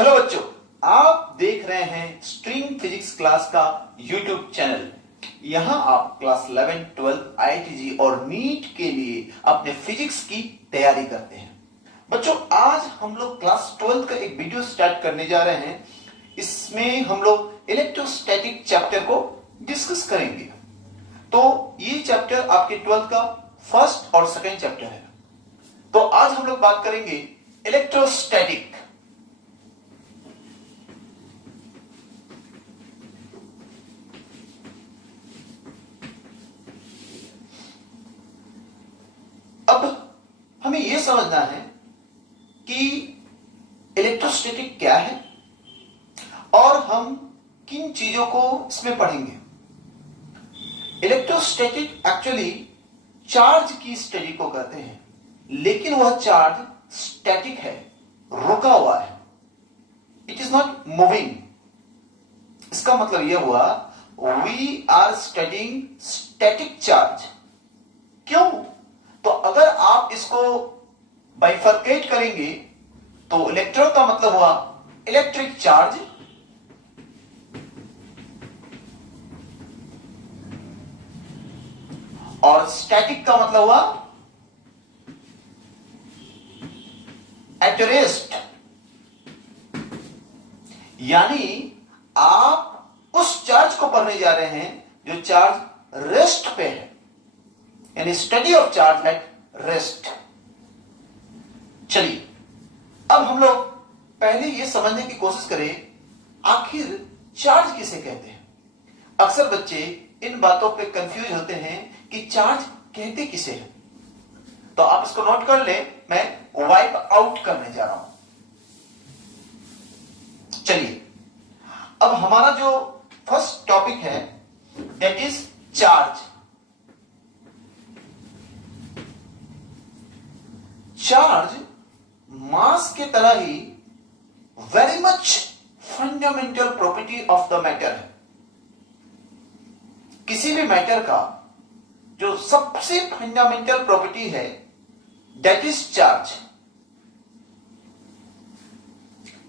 Hello बच्चों, आप देख रहे हैं स्ट्रीम फिजिक्स क्लास का यूट्यूब चैनल। यहां आप क्लास 11, 12 आईआईटी और नीट के लिए अपने फिजिक्स की तैयारी करते हैं। बच्चों, आज हम लोग क्लास 12 का एक वीडियो स्टार्ट करने जा रहे हैं। इसमें हम लोग इलेक्ट्रोस्टैटिक चैप्टर को डिस्कस करेंगे। तो ये चैप्टर आपके 12 का फर्स्ट और सेकेंड चैप्टर है। तो आज हम लोग बात करेंगे इलेक्ट्रोस्टैटिक। अब हमें यह समझना है कि इलेक्ट्रोस्टैटिक क्या है और हम किन चीजों को इसमें पढ़ेंगे। इलेक्ट्रोस्टैटिक एक्चुअली चार्ज की स्टडी को कहते हैं, लेकिन वह चार्ज स्टैटिक है, रुका हुआ है। It is not moving. इसका मतलब यह हुआ we are studying static charge. क्यों? तो अगर आप इसको बाइफरकेट करेंगे तो इलेक्ट्रो का मतलब हुआ इलेक्ट्रिक चार्ज, और स्टैटिक का मतलब हुआ एट रेस्ट। यानी आप उस चार्ज को पढ़ने जा रहे हैं जो चार्ज रेस्ट पे है, यानी study of charge at rest. चलिए, अब हम लोग पहले यह समझने की कोशिश करें आखिर चार्ज किसे कहते हैं। अक्सर बच्चे इन बातों पे कंफ्यूज होते हैं कि चार्ज कहते किसे हैं। तो आप इसको नोट कर ले, मैं वाइप आउट करने जा रहा हूं। चलिए, अब हमारा जो फर्स्ट टॉपिक है that is charge. Charge mass के तरह ही very much fundamental property of the matter है। किसी भी मैटर का जो सबसे फंडामेंटल प्रॉपर्टी है दैट इज चार्ज।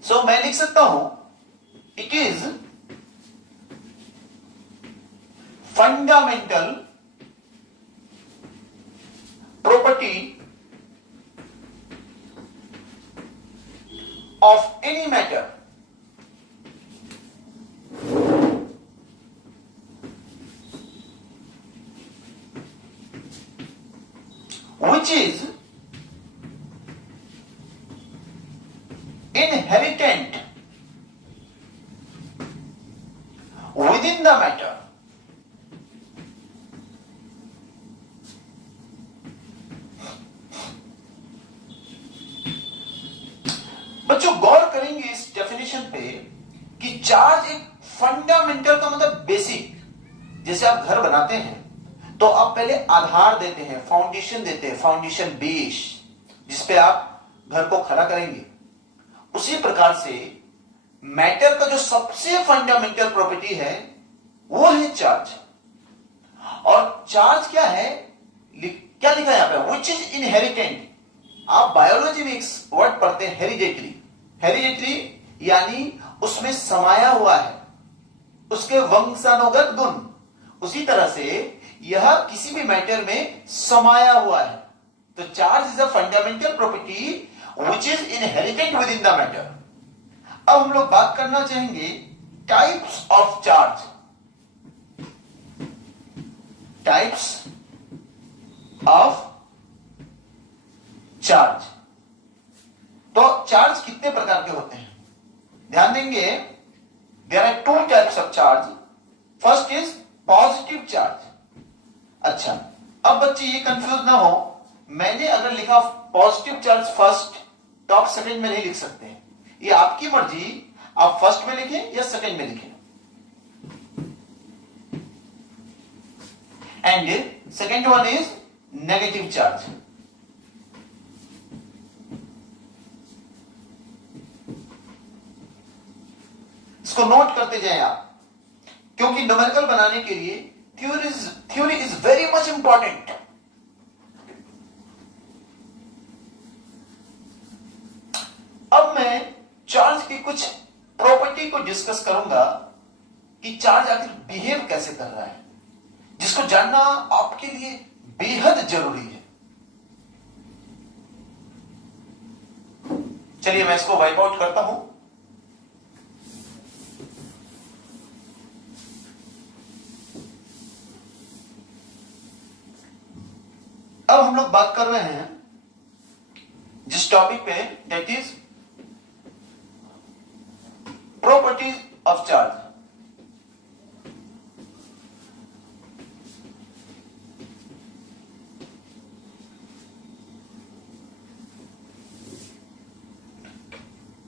सो मैं लिख सकता हूं it is fundamental property of any matter which is inherent within the matter। बच्चों, गौर करेंगे इस डेफिनेशन पे कि चार्ज एक फंडामेंटल का मतलब बेसिक। जैसे आप घर बनाते हैं तो आप पहले आधार देते हैं, फाउंडेशन देते हैं, फाउंडेशन बेस, जिसपे आप घर को खड़ा करेंगे। उसी प्रकार से मैटर का जो सबसे फंडामेंटल प्रॉपर्टी है वो है चार्ज। और चार्ज क्या है, क्या लिखा है यहां पे, विच इज इनहेरिटेंट। आप बायोलॉजी में एक वर्ड पढ़ते हैं हेरिडेटरी। हेरिडेटरी यानी उसमें समाया हुआ है, उसके वंशानुगत गुण। उसी तरह से यह किसी भी मैटर में समाया हुआ है। तो charge is a fundamental property which is inherent within the matter. अब हम लोग बात करना चाहेंगे types of charge. Types of charge. तो चार्ज कितने प्रकार के होते हैं, ध्यान देंगे। There are two types of charge. First is positive charge. अच्छा, अब बच्चे ये कंफ्यूज ना हो, मैंने अगर लिखा पॉजिटिव चार्ज फर्स्ट तो आप सेकंड में नहीं लिख सकते हैं। ये आपकी मर्जी, आप फर्स्ट में लिखें या सेकंड में लिखें। And second one is negative charge. इसको नोट करते जाएं आप, क्योंकि न्यूमेरिकल बनाने के लिए theory is very much important. अब मैं चार्ज चार्ज की कुछ प्रॉपर्टी को डिस्कस करूंगा कि चार्ज आखिर बिहेव कैसे कर रहा है, जिसको जानना आपके लिए बेहद जरूरी है। चलिए मैं इसको वाइप आउट करता हूं। अब हम लोग बात कर रहे हैं जिस टॉपिक पे, that is properties of charge.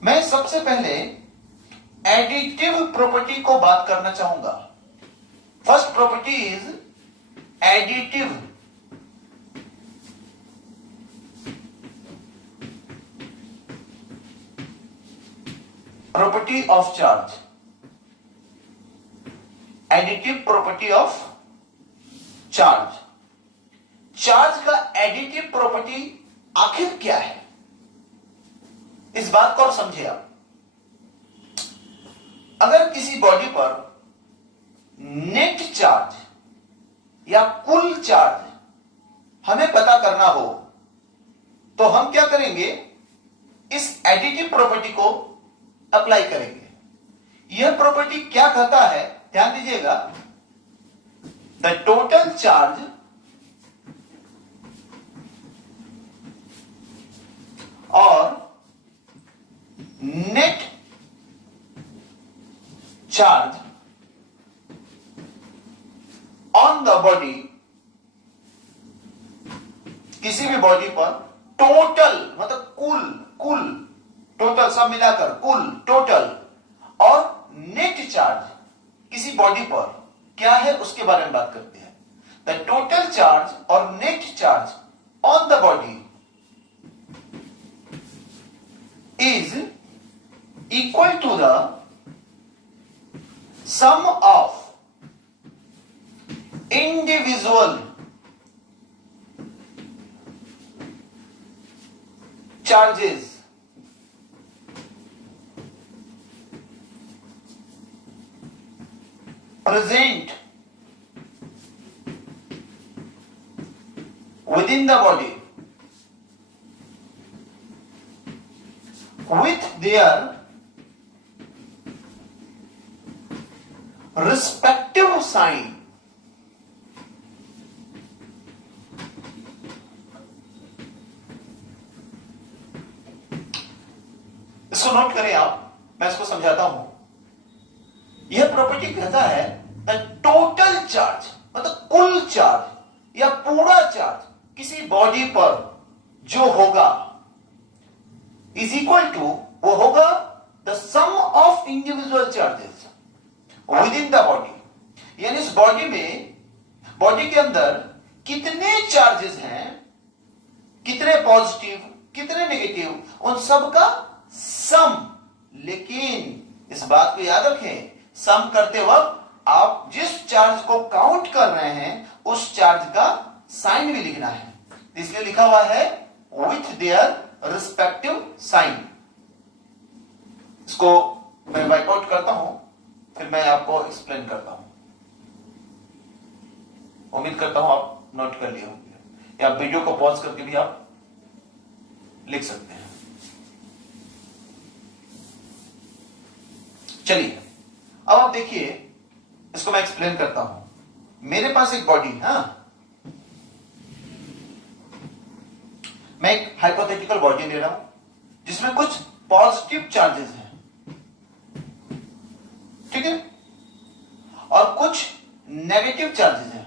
मैं सबसे पहले एडिटिव प्रॉपर्टी को बात करना चाहूंगा। First property is additive. Property of charge, additive property of charge. Charge का एडिटिव प्रॉपर्टी आखिर क्या है, इस बात को और समझिए आप। अगर किसी बॉडी पर नेट चार्ज या कुल चार्ज हमें पता करना हो तो हम क्या करेंगे, इस एडिटिव प्रॉपर्टी को अप्लाई करेंगे। यह प्रॉपर्टी क्या कहता है, ध्यान दीजिएगा। द टोटल चार्ज और net charge on the body, किसी भी बॉडी पर टोटल मतलब कुल टोटल सब मिलाकर कुल टोटल और नेट चार्ज किसी बॉडी पर क्या है उसके बारे में बात करते हैं। द टोटल चार्ज और net charge on the body is equal to the sum of individual charges present within the body with their respective sign। इसको नोट करें आप, मैं इसको समझाता हूं। यह प्रॉपर्टी कहता है द टोटल चार्ज मतलब कुल चार्ज या पूरा चार्ज किसी बॉडी पर जो होगा इज इक्वल टू, वो होगा the sum of individual charges within the body. यानी इस बॉडी में, बॉडी के अंदर कितने चार्जेस हैं, कितने पॉजिटिव कितने नेगेटिव, उन सब का सम। लेकिन इस बात को याद रखें, सम करते वक्त आप जिस चार्ज को काउंट कर रहे हैं उस चार्ज का साइन भी लिखना है, इसलिए लिखा हुआ है विथ देयर रिस्पेक्टिव साइन। इसको मैं वाइप आउट करता हूं, फिर मैं आपको एक्सप्लेन करता हूं। उम्मीद करता हूं आप नोट कर लिए होंगे, या वीडियो को पॉज करके भी आप लिख सकते हैं। चलिए अब आप देखिए, इसको मैं एक्सप्लेन करता हूं। मेरे पास एक बॉडी, मैं एक हाइपोथेटिकल बॉडी ले रहा हूं जिसमें कुछ पॉजिटिव चार्जेस हैं, ठीक है, और कुछ नेगेटिव चार्जेस हैं।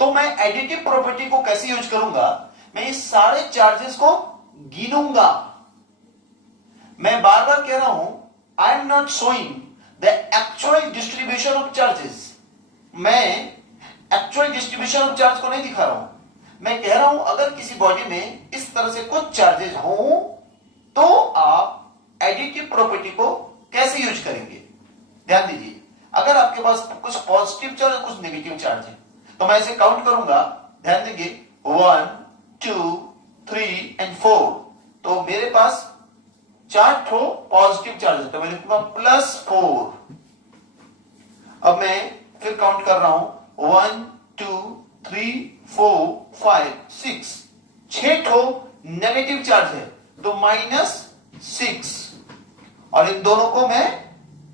तो मैं एडिटिव प्रॉपर्टी को कैसे यूज करूंगा, मैं ये सारे चार्जेस को गिनूंगा। मैं बार बार कह रहा हूं, I am not showing the actual distribution of charges. मैं एक्चुअल डिस्ट्रीब्यूशन ऑफ चार्ज को नहीं दिखा रहा हूं, मैं कह रहा हूं अगर किसी बॉडी में इस तरह से कुछ चार्जेस हो तो आप एडिटिव प्रॉपर्टी को कैसे यूज करेंगे। ध्यान दीजिए, अगर आपके पास कुछ पॉजिटिव चार्ज और कुछ नेगेटिव चार्ज है तो मैं इसे काउंट करूंगा। ध्यान देंगे, 1 2 3 एंड 4, तो मेरे पास 4 ठो पॉजिटिव चार्ज है, तो मैं लिखूंगा +4। अब मैं फिर काउंट कर रहा हूं 1 2 3 4 5 6, 6 ठो नेगेटिव चार्ज है, तो -6, और इन दोनों को मैं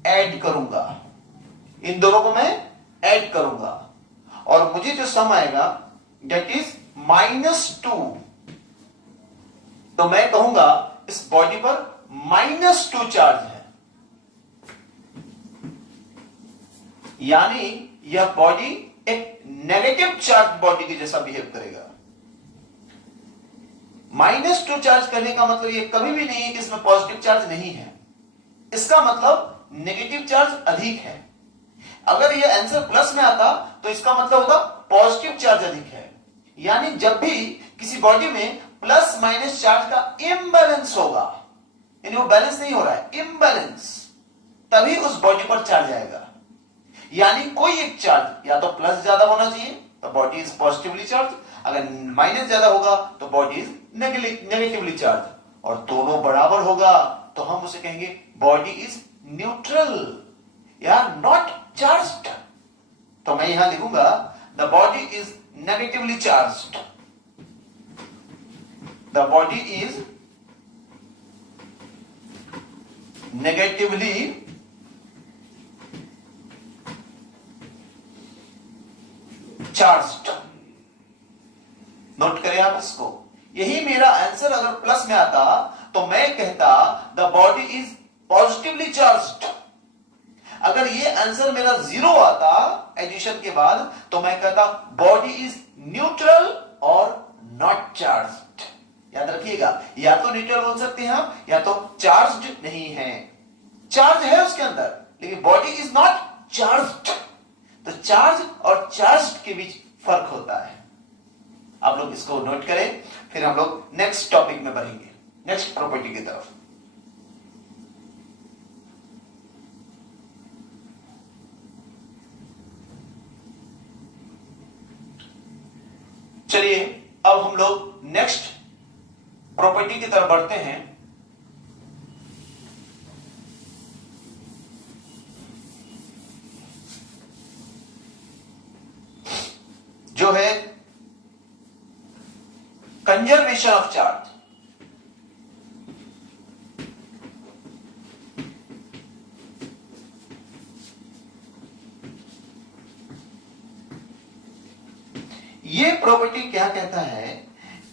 ऐड करूंगा, इन दोनों को मैं ऐड करूंगा, और मुझे जो सम आएगा दैट इज -2। तो मैं कहूंगा इस बॉडी पर -2 चार्ज है, यानी यह बॉडी एक नेगेटिव चार्ज बॉडी के जैसा बिहेव करेगा। -2 चार्ज करने का मतलब यह कभी भी नहीं है कि इसमें पॉजिटिव चार्ज नहीं है, इसका मतलब नेगेटिव चार्ज अधिक है। अगर यह आंसर प्लस में आता तो इसका मतलब होगा पॉजिटिव चार्ज अधिक है, यानी जब भी किसी बॉडी में प्लस माइनस चार्ज का इम्बैलेंस होगा, यानी वो बैलेंस नहीं हो रहा है, इम्बैलेंस, तभी उस बॉडी पर चार्ज आएगा। यानी कोई एक चार्ज या तो प्लस ज्यादा होना चाहिए तो बॉडी इज पॉजिटिवली चार्ज, अगर माइनस ज्यादा होगा तो बॉडी इज नेगेटिवली चार्ज, और दोनों बराबर होगा तो हम उसे कहेंगे बॉडी इज न्यूट्रल या नॉट चार्ज्ड। तो मैं यहां लिखूंगा the body is negatively charged, the body is negatively charged. Note करें आप इसको, यही मेरा आंसर अगर प्लस में आता तो मैं कहता the body is positively charged. अगर ये आंसर मेरा 0 आता एडिशन के बाद तो मैं कहता बॉडी इज न्यूट्रल और नॉट चार्ज्ड। याद रखिएगा, या तो न्यूट्रल बोल सकते हैं आप, या तो चार्ज्ड नहीं है, चार्ज है उसके अंदर लेकिन बॉडी इज नॉट चार्ज्ड। तो चार्ज और चार्ज्ड के बीच फर्क होता है। आप लोग इसको नोट करें, फिर हम लोग नेक्स्ट टॉपिक में बढ़ेंगे, नेक्स्ट प्रॉपर्टी की तरफ। चलिए अब हम लोग नेक्स्ट प्रॉपर्टी की तरफ बढ़ते हैं, जो है कंजर्वेशन ऑफ चार्ज। ये प्रॉपर्टी क्या कहता है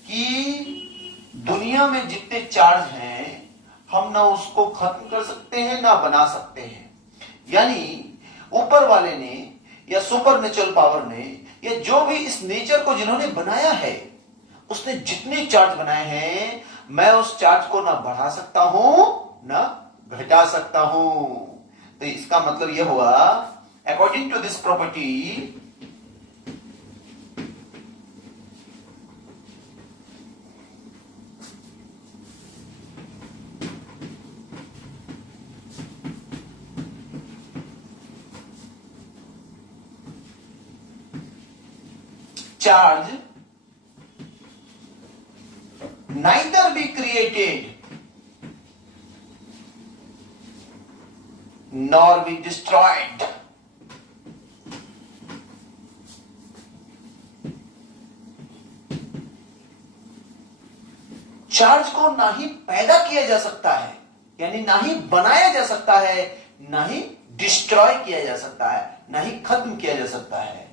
कि दुनिया में जितने चार्ज हैं हम ना उसको खत्म कर सकते हैं ना बना सकते हैं, यानी ऊपर वाले ने या सुपर नेचुरल पावर ने या जो भी इस नेचर को जिन्होंने बनाया है उसने जितने चार्ज बनाए हैं मैं उस चार्ज को ना बढ़ा सकता हूं ना घटा सकता हूं। तो इसका मतलब यह हुआ according to this property charge neither be created nor be destroyed। चार्ज को ना ही पैदा किया जा सकता है, यानी ना ही बनाया जा सकता है, ना ही डिस्ट्रॉय किया जा सकता है, ना ही खत्म किया जा सकता है।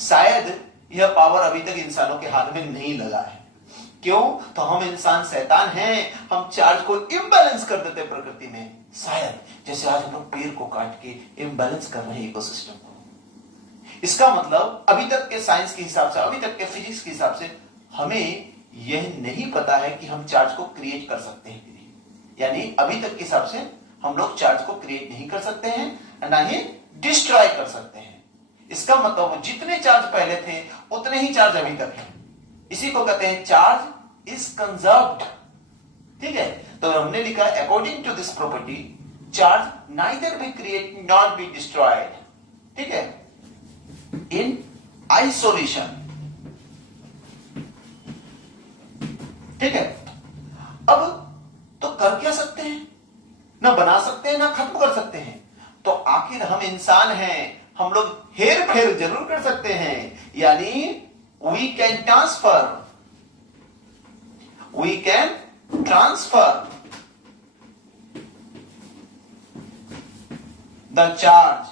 शायद यह पावर अभी तक इंसानों के हाथ में नहीं लगा है। क्यों? तो हम इंसान शैतान हैं, हम चार्ज को इम्बैलेंस कर देते प्रकृति में। शायद जैसे आज हम लोग पेड़ को काट के इम्बैलेंस कर रहे हैं इकोसिस्टम को। इसका मतलब अभी तक के साइंस के हिसाब से, अभी तक के फिजिक्स के हिसाब से हमें यह नहीं पता है कि हम चार्ज को क्रिएट कर सकते हैं कि नहीं। यानी अभी तक के हिसाब से हम लोग चार्ज को क्रिएट नहीं कर सकते हैं, ना ही डिस्ट्रॉय कर सकते हैं। इसका मतलब जितने चार्ज पहले थे उतने ही चार्ज अभी तक है। इसी को कहते हैं चार्ज इज कंजर्व्ड। ठीक है, तो हमने लिखा according to this property charge neither be create not be destroyed. ठीक है, इन आइसोलेशन ठीक है। अब तो कर क्या सकते हैं, ना बना सकते हैं ना खत्म कर सकते हैं। तो आखिर हम इंसान हैं, हम लोग हेर फेर जरूर कर सकते हैं। यानी we can transfer the charge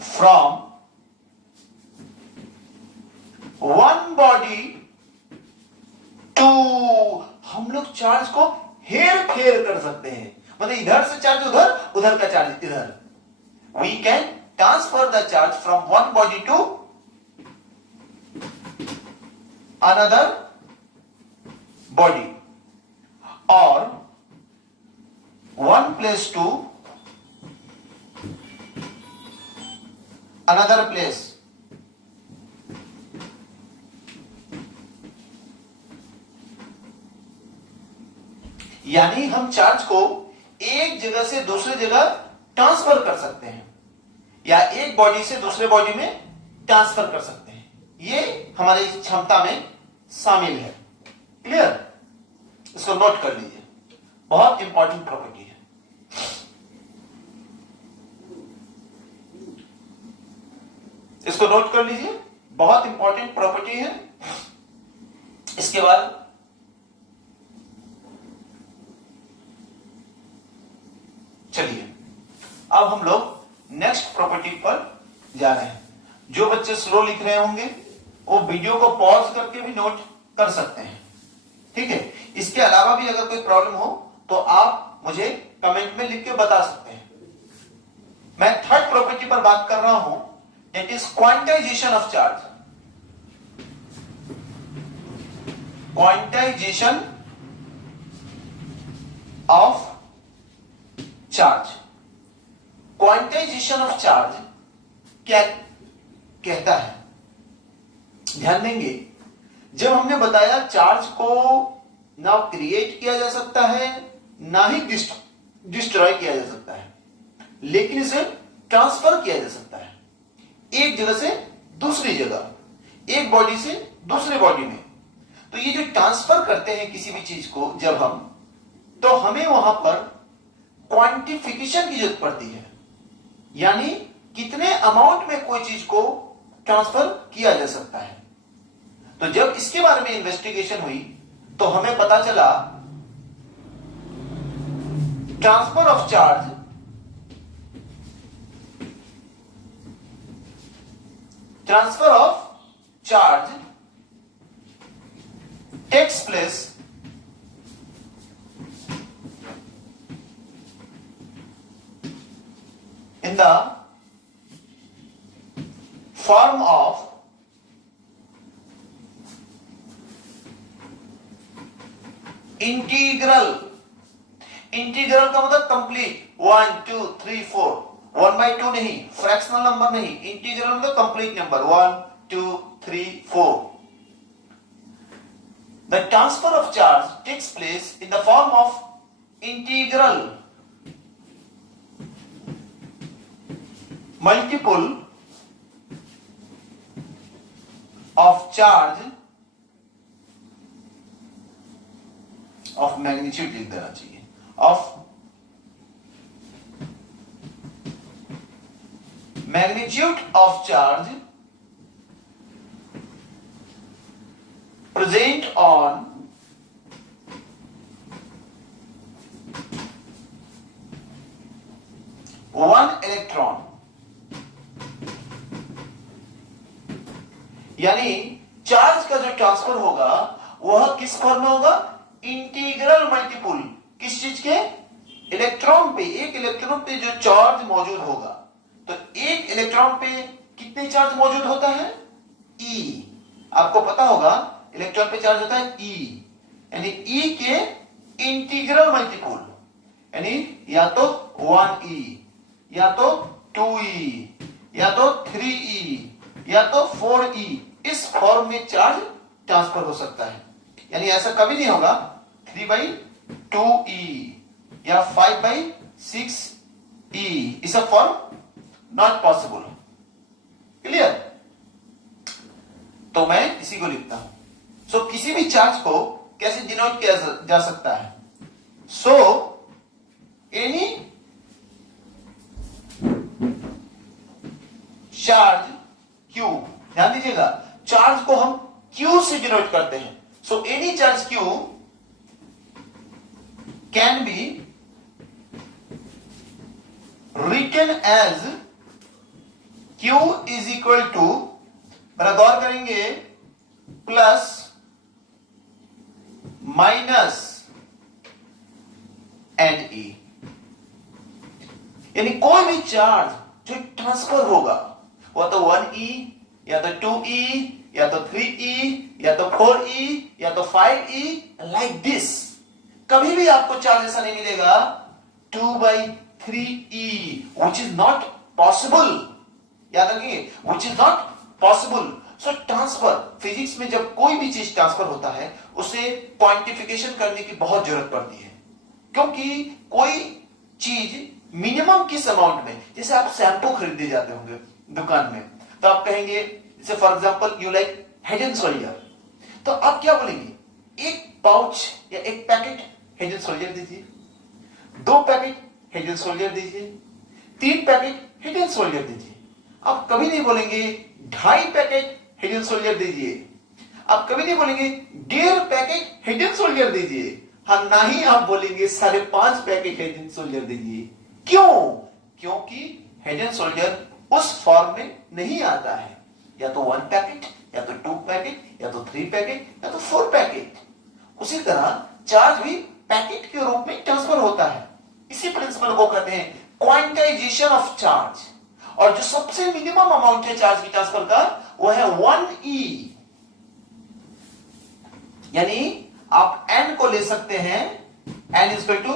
from one body to, हम लोग चार्ज को हेर फेर कर सकते हैं, मतलब इधर से चार्ज उधर, उधर का चार्ज इधर। We can transfer the charge from one body to another body और one place to another place. यानी हम चार्ज को एक जगह से दूसरी जगह ट्रांसफर कर सकते हैं या एक बॉडी से दूसरे बॉडी में ट्रांसफर कर सकते हैं। ये हमारी क्षमता में शामिल है। क्लियर? इसको नोट कर लीजिए, बहुत इंपॉर्टेंट प्रॉपर्टी है। इसको नोट कर लीजिए, बहुत इंपॉर्टेंट प्रॉपर्टी है। इसके बाद चलिए अब हम लोग नेक्स्ट प्रॉपर्टी पर जा रहे हैं। जो बच्चे स्लो लिख रहे होंगे वो वीडियो को पॉज करके भी नोट कर सकते हैं, ठीक है। इसके अलावा भी अगर कोई प्रॉब्लम हो तो आप मुझे कमेंट में लिख के बता सकते हैं। मैं थर्ड प्रॉपर्टी पर बात कर रहा हूं, that is quantization of charge. Quantization of charge. Quantization of charge क्या कहता है, ध्यान देंगे। जब हमने बताया चार्ज को ना क्रिएट किया जा सकता है ना ही डिस्ट्रॉय किया जा सकता है, लेकिन इसे ट्रांसफर किया जा सकता है एक जगह से दूसरी जगह, एक बॉडी से दूसरे बॉडी में। तो ये जो ट्रांसफर करते हैं किसी भी चीज को जब हम, तो हमें वहां पर क्वांटिफिकेशन की जरूरत पड़ती है, यानी कितने अमाउंट में कोई चीज को ट्रांसफर किया जा सकता है। तो जब इसके बारे में इन्वेस्टिगेशन हुई तो हमें पता चला transfer of charge takes place in the form of integral. Integral का मतलब कंप्लीट, 1 2 3 4, 1/2 नहीं, फ्रैक्शनल नंबर नहीं, इंटीग्रल मतलब complete number 1 2 3 4। The transfer of charge takes place in the form of integral multiple of charge of magnitude लिख देना चाहिए, of magnitude of charge present on one electron। यानी charge का जो transfer होगा वह किस फॉर्म में होगा, इंटीग्रल मल्टीपुल, किस चीज के, इलेक्ट्रॉन पे। एक इलेक्ट्रॉन पे जो चार्ज मौजूद होगा, तो एक इलेक्ट्रॉन पे कितने चार्ज मौजूद होता है, E। आपको पता होगा इलेक्ट्रॉन पे चार्ज होता है E, यानी E के इंटीग्रल मल्टीपुल, यानी या तो 1E या तो 2E या तो 3E या तो 4E। इस फॉर्म में चार्ज ट्रांसफर हो सकता है। यानी ऐसा कभी नहीं होगा 3/2E या 5/6E, इस फॉर्म नॉट पॉसिबल। क्लियर? तो मैं इसी को लिखता हूं, सो किसी भी चार्ज को कैसे डिनोट किया जा सकता है? सो एनी चार्ज Q, ध्यान दीजिएगा, चार्ज को हम Q से डिनोट करते हैं. So any charge Q can be written as Q is equal to, बड़ा गौर करेंगे, प्लस माइनस एंड E. यानी कोई भी चार्ज जो ट्रांसफर होगा, वो तो 1E या तो 2E या तो 3E या तो 4E या तो 5E, लाइक दिस. कभी भी आपको चार्ज ऐसा नहीं मिलेगा 2/3E, which is not possible. याद रखिए, which is not possible. So transfer, physics में जब कोई भी चीज ट्रांसफर होता है उसे क्वांटिफिकेशन करने की बहुत जरूरत पड़ती है, क्योंकि कोई चीज मिनिमम किस अमाउंट में, जैसे आप शैम्पू खरीदने जाते होंगे दुकान में, तो आप कहेंगे, जैसे for example you like head and shoulder, तो आप क्या बोलेंगे, एक पाउच या एक पैकेट हेड एंड शोल्डर दीजिए, 2 पैकेट हेड एंड शोल्डर दीजिए, 3 पैकेट हेड एंड शोल्डर दीजिए. आप कभी नहीं बोलेंगे 2.5 पैकेट हेड एंड शोल्डर दीजिए. आप कभी नहीं बोलेंगे 1.5 पैकेट हेड एंड शोल्डर दीजिए. हाँ, ना ही आप बोलेंगे 5.5 पैकेट हेड एंड शोल्डर दीजिए. क्यों? क्योंकि हेड एंड शोल्डर उस फॉर्म में नहीं आता है. या तो 1 पैकेट या तो 2 पैकेट या तो 3 पैकेट या तो 4 पैकेट. उसी तरह चार्ज भी पैकेट के रूप में ट्रांसफर होता है. इसी प्रिंसिपल को कहते हैं क्वांटाइजेशन ऑफ चार्ज. और जो सबसे मिनिमम अमाउंट है चार्ज की ट्रांसफर का, वो है 1E. यानी आप n को ले सकते हैं, n is equal to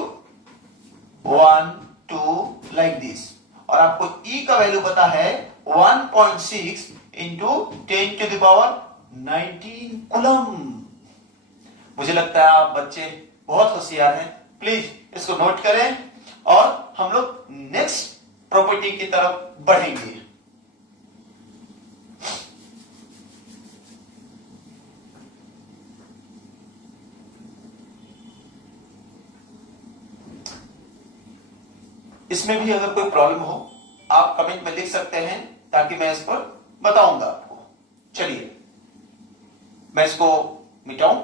1 2 like this, और आपको E का वैल्यू पता है 1.6 into 10 to the power 19 coulomb. मुझे लगता है आप बच्चे बहुत होशियार हैं. प्लीज इसको नोट करें और हम लोग नेक्स्ट प्रॉपर्टी की तरफ बढ़ेंगे. इसमें भी अगर कोई प्रॉब्लम हो आप कमेंट में लिख सकते हैं, ताकि मैं इस पर बताऊंगा आपको. चलिए मैं इसको मिटाऊं.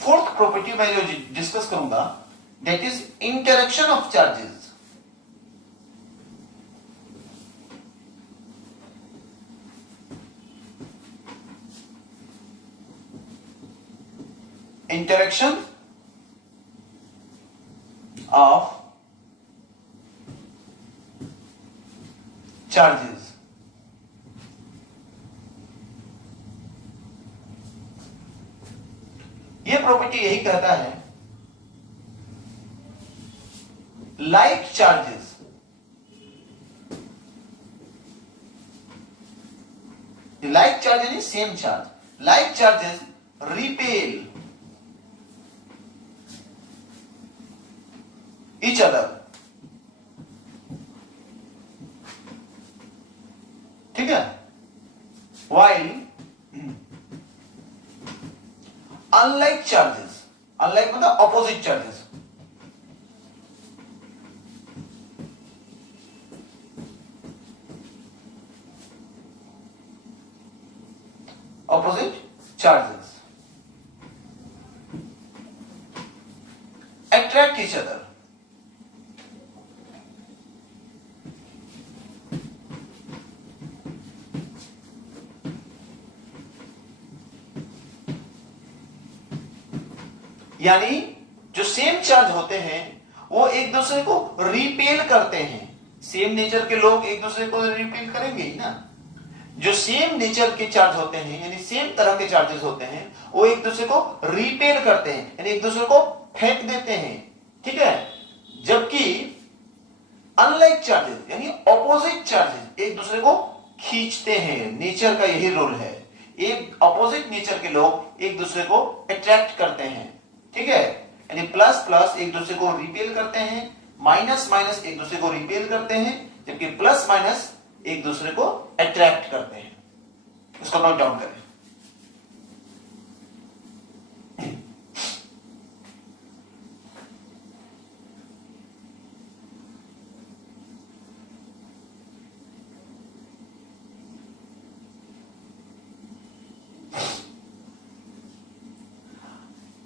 फोर्थ प्रॉपर्टी मैं जो डिस्कस करूंगा, that is interaction of charges. Interaction of charges. ये प्रॉपर्टी यही कहता है, लाइक चार्जेस, लाइक चार्ज यानी same charge, like charges repel each other. ठीक है? While unlike charges, unlike मतलब opposite charges, opposite charges attract each other. यानी जो सेम चार्ज होते हैं वो एक दूसरे को रिपेल करते हैं. सेम नेचर के लोग एक दूसरे को रिपेल करेंगे ही ना. जो सेम नेचर के चार्ज होते हैं, यानी सेम तरह के चार्जेस होते हैं, वो एक दूसरे को रिपेल करते हैं, यानी एक दूसरे को फेंक देते हैं. ठीक है? जबकि अनलाइक चार्जेस यानी ऑपोजिट चार्जेस एक दूसरे को खींचते हैं. नेचर का यही रूल है. एक ऑपोजिट नेचर के लोग एक दूसरे को अट्रैक्ट करते हैं. ठीक है? यानी प्लस प्लस एक दूसरे को रिपेल करते हैं, माइनस माइनस एक दूसरे को रिपेल करते हैं, जबकि प्लस माइनस एक दूसरे को अट्रैक्ट करते हैं। उसको नोट डाउन करें।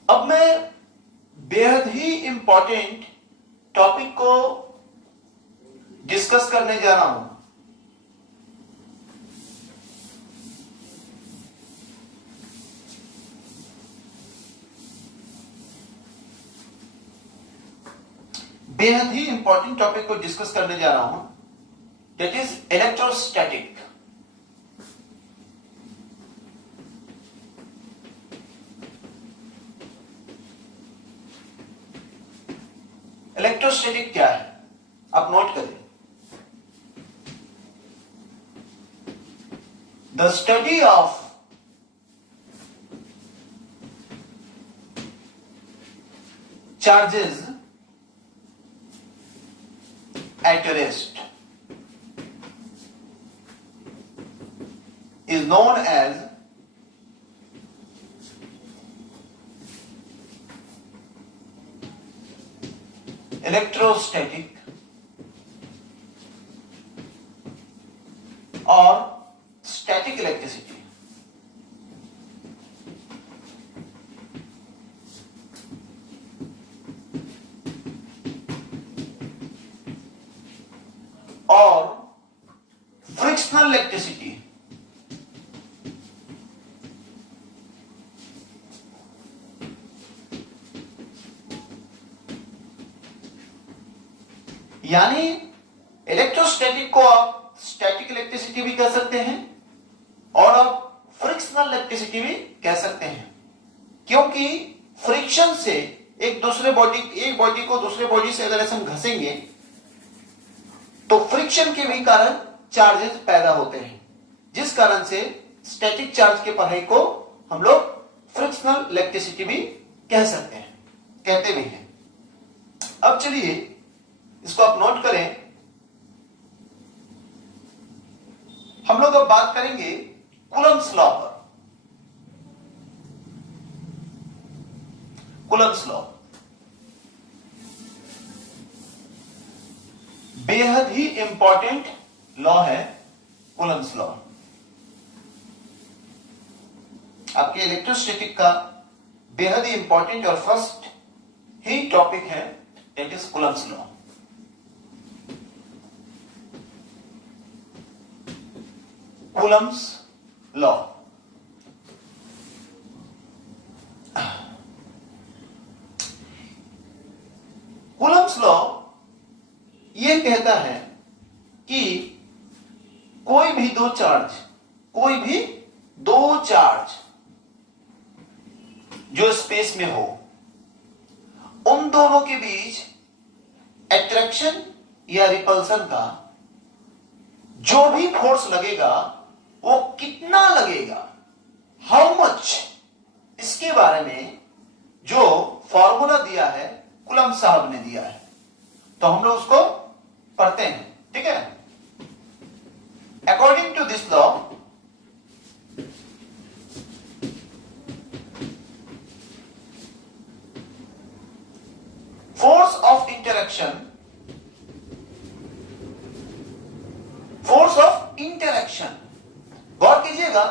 अब मैं बेहद ही इंपॉर्टेंट टॉपिक को डिस्कस करने जा रहा हूं। बेहद ही इंपॉर्टेंट टॉपिक को डिस्कस करने जा रहा हूं, दैट इज इलेक्ट्रोस्टैटिक। इलेक्ट्रोस्टैटिक क्या है आप नोट करें। The study of charges at rest is known as electrostatic or static electricity। और फ्रिक्शनल इलेक्ट्रिसिटी। यानी इलेक्ट्रोस्टैटिक को आप स्टैटिक इलेक्ट्रिसिटी भी कह सकते हैं और आप फ्रिक्शनल इलेक्ट्रिसिटी भी कह सकते हैं, क्योंकि फ्रिक्शन से एक बॉडी को दूसरे बॉडी से अगर हम घसेंगे तो फ्रिक्शन के भी कारण चार्जेस पैदा होते हैं, जिस कारण से स्टैटिक चार्ज के पढ़ाई को हम लोग फ्रिक्शनल इलेक्ट्रिसिटी भी कह सकते हैं, कहते भी हैं। अब चलिए इसको आप नोट करें। हम लोग अब बात करेंगे कूलम्ब्स लॉ पर। कूलम्ब्स लॉ बेहद ही इंपॉर्टेंट लॉ है कूलम्ब्स लॉ। आपके इलेक्ट्रोस्टैटिक का बेहद ही इंपॉर्टेंट और फर्स्ट ही टॉपिक है, that is Coulomb's law. Coulomb's law Coulomb's law यह कहता है कि कोई भी दो चार्ज जो स्पेस में हो, उन दोनों के बीच अट्रैक्शन या रिपल्सन का जो भी फोर्स लगेगा वो कितना लगेगा, हाउ मच, इसके बारे में जो फॉर्मूला दिया है कूलम्ब साहब ने दिया है। तो हम लोग उसको पढ़ते हैं, ठीक है। According to this law, force of interaction, गौर कीजिएगा,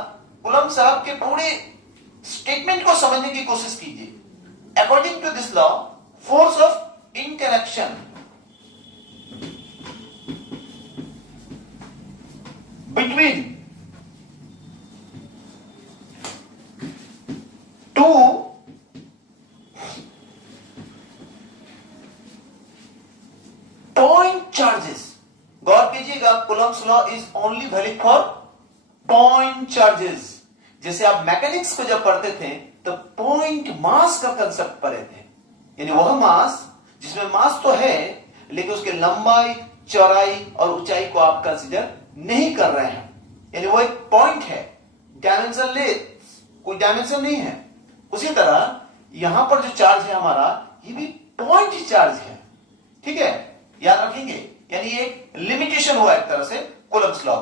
कूलम्ब साहब के पूरे स्टेटमेंट को समझने की कोशिश कीजिए। According to this law, force of interaction between two point charges, गौर कीजिएगा, coulomb's law is only valid for point charges. जैसे आप मैकेनिक्स को जब पढ़ते थे तो पॉइंट मास का कंसेप्ट पढ़े थे, यानी वह मास जिसमें मास तो है लेकिन उसके लंबाई, चौड़ाई और ऊंचाई को आप कंसीडर नहीं कर रहे हैं, यानी वो एक पॉइंट है, डायमेंशन ले, कोई डायमेंशन नहीं है। उसी तरह यहां पर जो चार्ज है हमारा, ये भी पॉइंट चार्ज है, ठीक है, याद रखेंगे, यानी एक लिमिटेशन हुआ एक तरह से coulomb's law.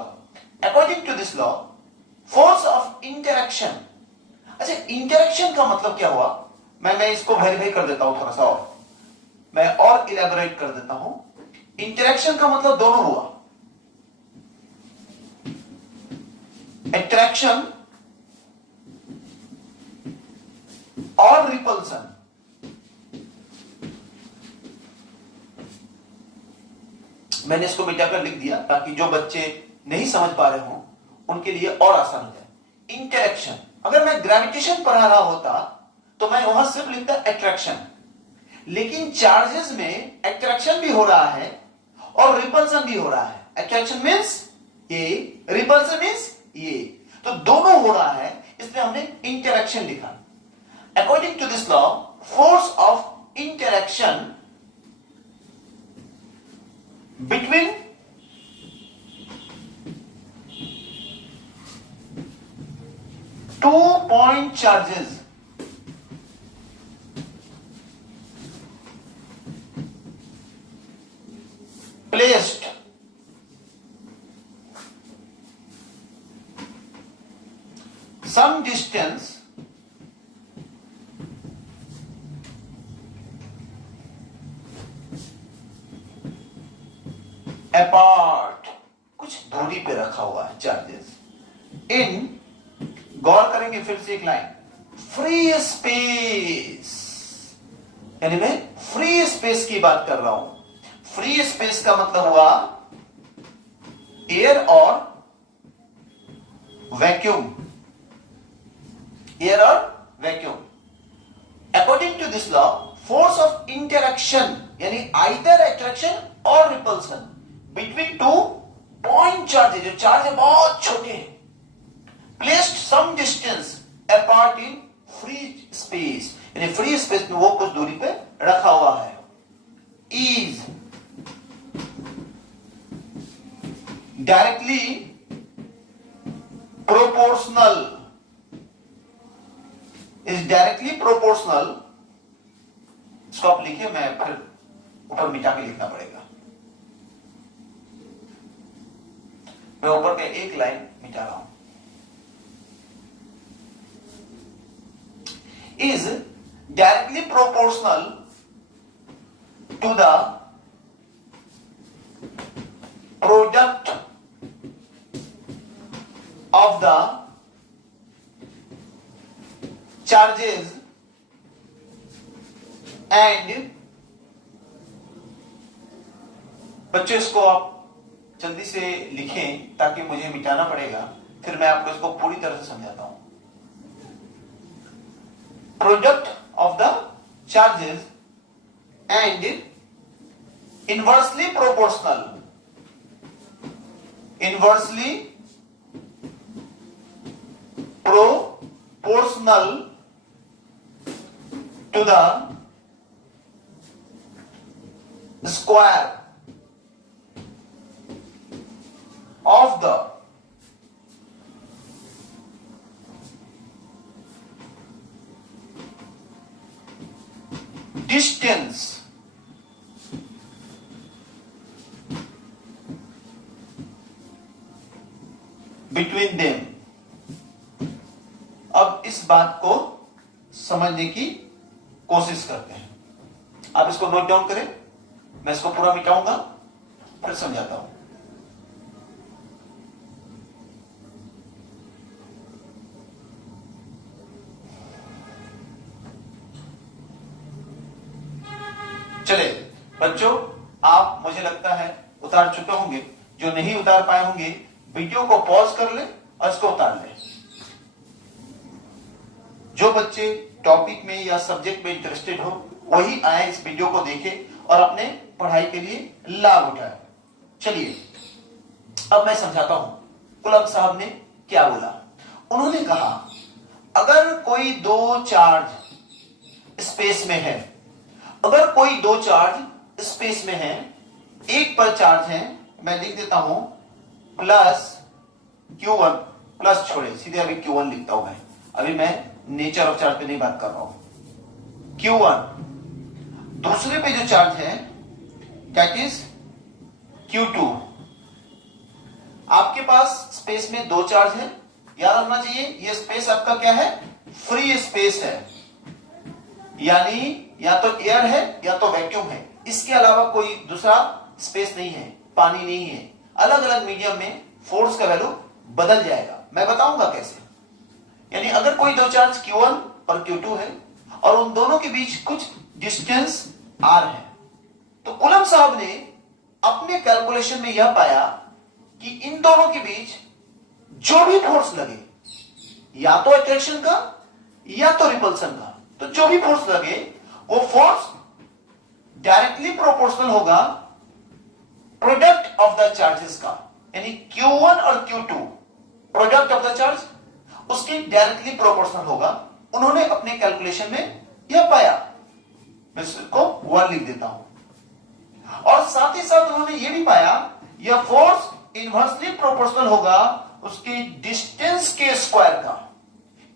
According to this law force of interaction, अच्छा इंटरेक्शन का मतलब क्या हुआ, मैं इसको वेरीफाई कर देता हूं थोड़ा सा, और मैं और इलेबोरेट कर देता हूं। इंटरेक्शन का मतलब दोनों हुआ, अट्रैक्शन और रिपल्सन। मैंने इसको मिटाकर लिख दिया ताकि जो बच्चे नहीं समझ पा रहे हो उनके लिए और आसान हो जाए। इंटरेक्शन, अगर मैं ग्रेविटेशन पढ़ा रहा होता तो मैं वहां सिर्फ लिखता अट्रैक्शन, लेकिन चार्जेस में अट्रैक्शन भी हो रहा है और रिपल्सन भी हो रहा है। अट्रैक्शन मींस ये, रिपल्सन मींस ये, तो दोनों हो रहा है, इसलिए हमने इंटरेक्शन लिखा। According to this law force of interaction between two point charges placed some distance apart, कुछ दूरी पे रखा हुआ है चार्जेस, इन, गौर करेंगे फिर से एक लाइन, फ्री स्पेस, यानी मैं फ्री स्पेस की बात कर रहा हूं। फ्री स्पेस का मतलब हुआ एयर और वैक्यूम, एयर और vacuum. According to this law force of interaction यानी आइदर अट्रैक्शन और repulsion between two point charges, जो चार्ज है बहुत छोटे हैं, placed some distance apart in free space, यानी फ्री स्पेस में वो कुछ दूरी पे रखा हुआ है, is directly proportional, is directly proportional. इसको आप लिखिए, मैं फिर ऊपर मिटा के लिखना पड़ेगा, मैं ऊपर पे एक लाइन मिटा रहा हूं, is directly proportional to the product of the charges and, बच्चों इसको आप जल्दी से लिखें ताकि मुझे मिटाना पड़ेगा, फिर मैं आपको इसको पूरी तरह से समझाता हूं। Product of the charges and inversely proportional, inversely proportional to the square of the distance between them। अब इस बात को समझने की कोशिश करते हैं, आप इसको नोट डाउन करें, मैं इसको पूरा मिटाऊंगा फिर समझाता हूं। चले बच्चों, आप मुझे लगता है उतार चुके होंगे, जो नहीं उतार पाए होंगे वीडियो को पॉज कर ले और इसको उतार ले। जो बच्चे टॉपिक में या सब्जेक्ट में इंटरेस्टेड हो वही आए इस वीडियो को देखें और अपने पढ़ाई के लिए लाभ उठाए। चलिए अब मैं समझाता हूं कूलम्ब साहब ने क्या बोला। उन्होंने कहा अगर कोई दो चार्ज स्पेस में है, अगर कोई दो चार्ज स्पेस में है, एक पर चार्ज है, मैं लिख देता हूं प्लस Q1, प्लस छोड़े सीधे अभी Q1 लिखता हूं मैं, अभी मैं नेचर ऑफ चार्ज पे नहीं बात कर रहा हूं। Q1 दूसरे पे जो चार्ज है दैट इज Q2। आपके पास स्पेस में दो चार्ज है, याद रखना चाहिए ये स्पेस आपका क्या है, फ्री स्पेस है, यानी या तो एयर है या तो वैक्यूम है, इसके अलावा कोई दूसरा स्पेस नहीं है, पानी नहीं है। अलग अलग मीडियम में फोर्स का वैल्यू बदल जाएगा, मैं बताऊंगा कैसे। यानी अगर कोई दो चार्ज Q1 और Q2 है और उन दोनों के बीच कुछ डिस्टेंस R है, तो कूलम्ब साहब ने अपने कैलकुलेशन में यह पाया कि इन दोनों के बीच जो भी फोर्स लगे, या तो अट्रैक्शन का या तो रिपल्सन का, तो जो भी फोर्स लगे वो फोर्स डायरेक्टली प्रोपोर्शनल होगा प्रोडक्ट ऑफ द चार्जेस का। यानी Q1 और Q2 product of the charge उसके डायरेक्टली प्रोपोर्शनल होगा। उन्होंने अपने कैलकुलेशन में यह पाया, मैं इसको वर्ड लिख देता हूं। और साथ ही साथ उन्होंने यह भी पाया यह फोर्स इनवर्सली प्रोपोर्शनल होगा उसकी डिस्टेंस के स्क्वायर का।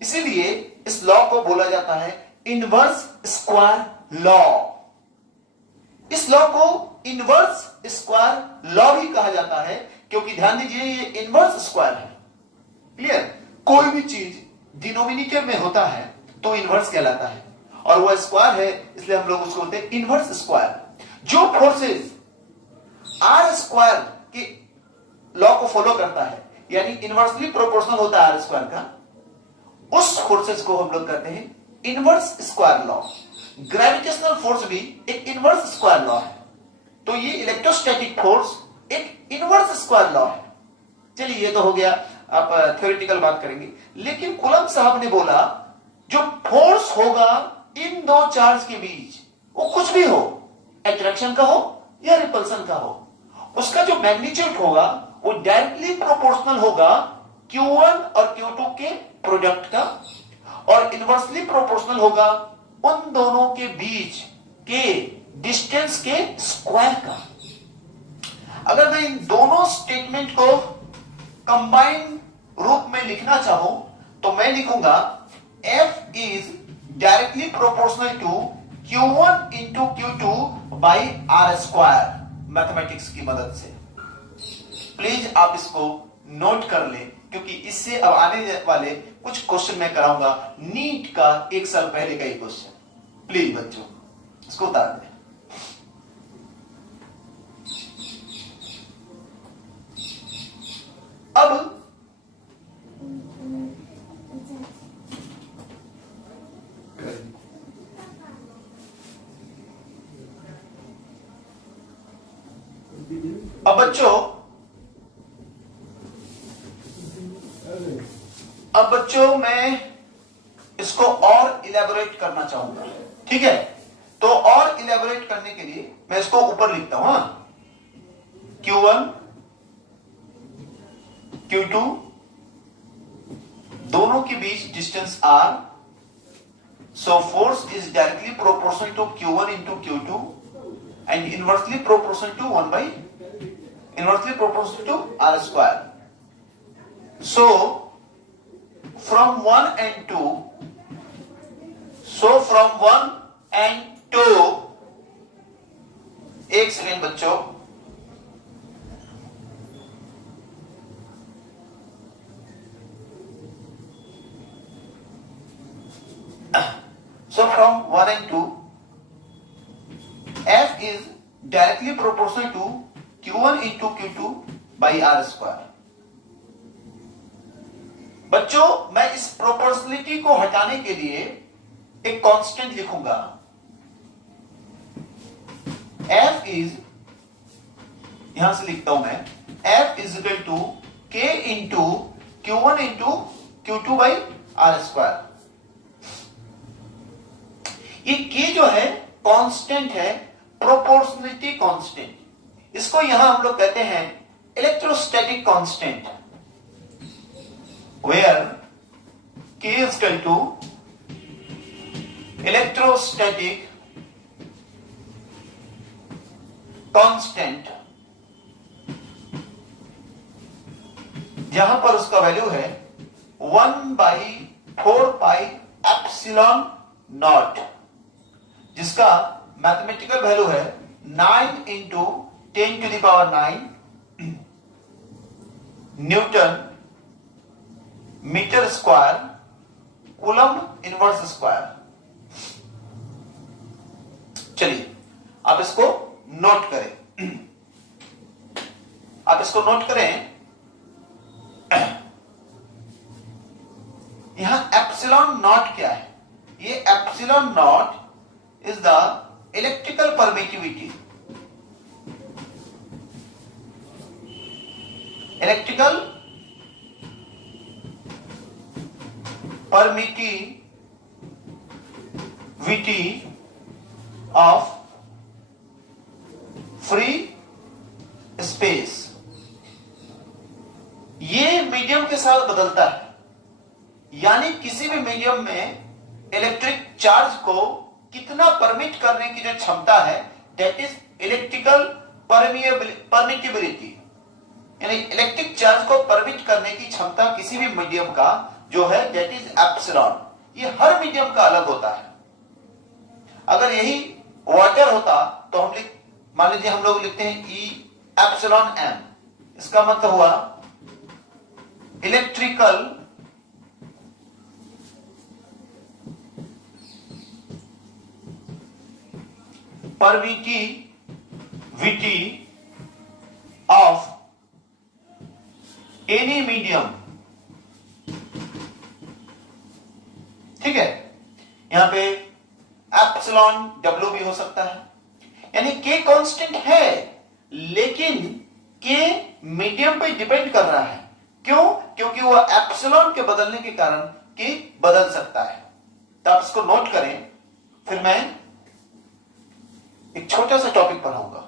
इसीलिए इस लॉ को बोला जाता है इनवर्स स्क्वायर लॉ। इस लॉ को इनवर्स स्क्वायर लॉ भी कहा जाता है, क्योंकि ध्यान दीजिए ये इनवर्स स्क्वायर है। क्लियर? कोई भी चीज डिनोमिनेटर में होता है तो इनवर्स कहलाता है, और वह स्क्वायर है इसलिए हम लोग उसको बोलते हैं इनवर्स स्क्वायर। जो फोर्सेस आर स्क्वायर के लॉ को फॉलो करता है, यानी इनवर्सली प्रोपोर्शनल होता है आर स्क्वायर का, उस फोर्सेस को हम लोग कहते हैं inverse square law. Gravitational force भी एक इनवर्स स्क्वायर लॉ है, तो ये इलेक्ट्रोस्टैटिक फोर्स एक इनवर्स स्क्वायर लॉ है। चलिए ये तो हो गया, आप थ्योरेटिकल बात करेंगे। लेकिन कूलम्ब साहब ने बोला जो फोर्स होगा इन दो चार्ज के बीच, वो कुछ भी हो, अट्रैक्शन का हो या रिपल्सन का हो, उसका जो मैग्नीट्यूड होगा वो डायरेक्टली प्रोपोर्शनल होगा Q1 और Q2 के प्रोडक्ट का, और इनवर्सली प्रोपोर्शनल होगा उन दोनों के बीच के डिस्टेंस के स्क्वायर का। अगर मैं इन दोनों स्टेटमेंट को कंबाइंड रूप में लिखना चाहूं तो मैं लिखूंगा F is directly proportional to Q1 into Q2 by R square, mathematics की मदद से। प्लीज आप इसको नोट कर ले, क्योंकि इससे अब आने वाले कुछ क्वेश्चन मैं कराऊंगा, नीट का एक साल पहले का ही क्वेश्चन। प्लीज बच्चों इसको उतार दें। अब बच्चों मैं इसको और इलेबोरेट करना चाहूंगा, ठीक है? तो और इलेबोरेट करने के लिए मैं इसको ऊपर लिखता हूं, Q1 Q2 दोनों के बीच distance R, so force is directly proportional to Q1 into Q2 and inversely proportional to R square. So from 1 and 2, एक सेकेंड बच्चों, so from 1 and 2 F is directly proportional to Q1 into Q2 by R square. बच्चों मैं इस proportionality को हटाने के लिए एक कांस्टेंट लिखूंगा। F इज, यहां से लिखता हूं मैं, F is equal to K into Q1 into Q2 by R square. ये K जो है कांस्टेंट है, प्रोपोर्शनलिटी कांस्टेंट। इसको यहां हम लोग कहते हैं electrostatic constant, where K is equal to electrostatic constant, जहां पर उसका वैल्यू है 1/4 पाई एप्सिलॉन नॉट, जिसका मैथमेटिकल वैल्यू है 9 into 10⁹ newton metre square coulomb inverse square. चलिए आप इसको नोट करें, आप इसको नोट करें। यहां एप्सिलॉन नॉट क्या है? ये epsilon not is the electrical permittivity, electrical permittivity of free space. ये मीडियम के साथ बदलता है, यानी किसी भी मीडियम में इलेक्ट्रिक चार्ज को कितना परमिट करने की जो क्षमता है, दैट इज इलेक्ट्रिकल परमिटिबिलिटी, यानी इलेक्ट्रिक चार्ज को परमिट करने की क्षमता किसी भी मीडियम का जो है, दैट इज एप्सिलॉन। ये हर मीडियम का अलग होता है। अगर यही वाटर होता तो हम मान लीजिए हम लोग लिखते हैं ई एप्सिलॉन एम, इसका मतलब हुआ electrical permittivity of any medium. ठीक है, यहां पे एप्सिलॉन डब्ल्यू भी हो सकता है, यानी के कांस्टेंट है लेकिन के मीडियम पे डिपेंड कर रहा है। क्यों? क्योंकि वो एप्सिलॉन के बदलने के कारण के बदल सकता है। तो आप इसको नोट करें, फिर मैं एक छोटा सा टॉपिक पढ़ाऊंगा।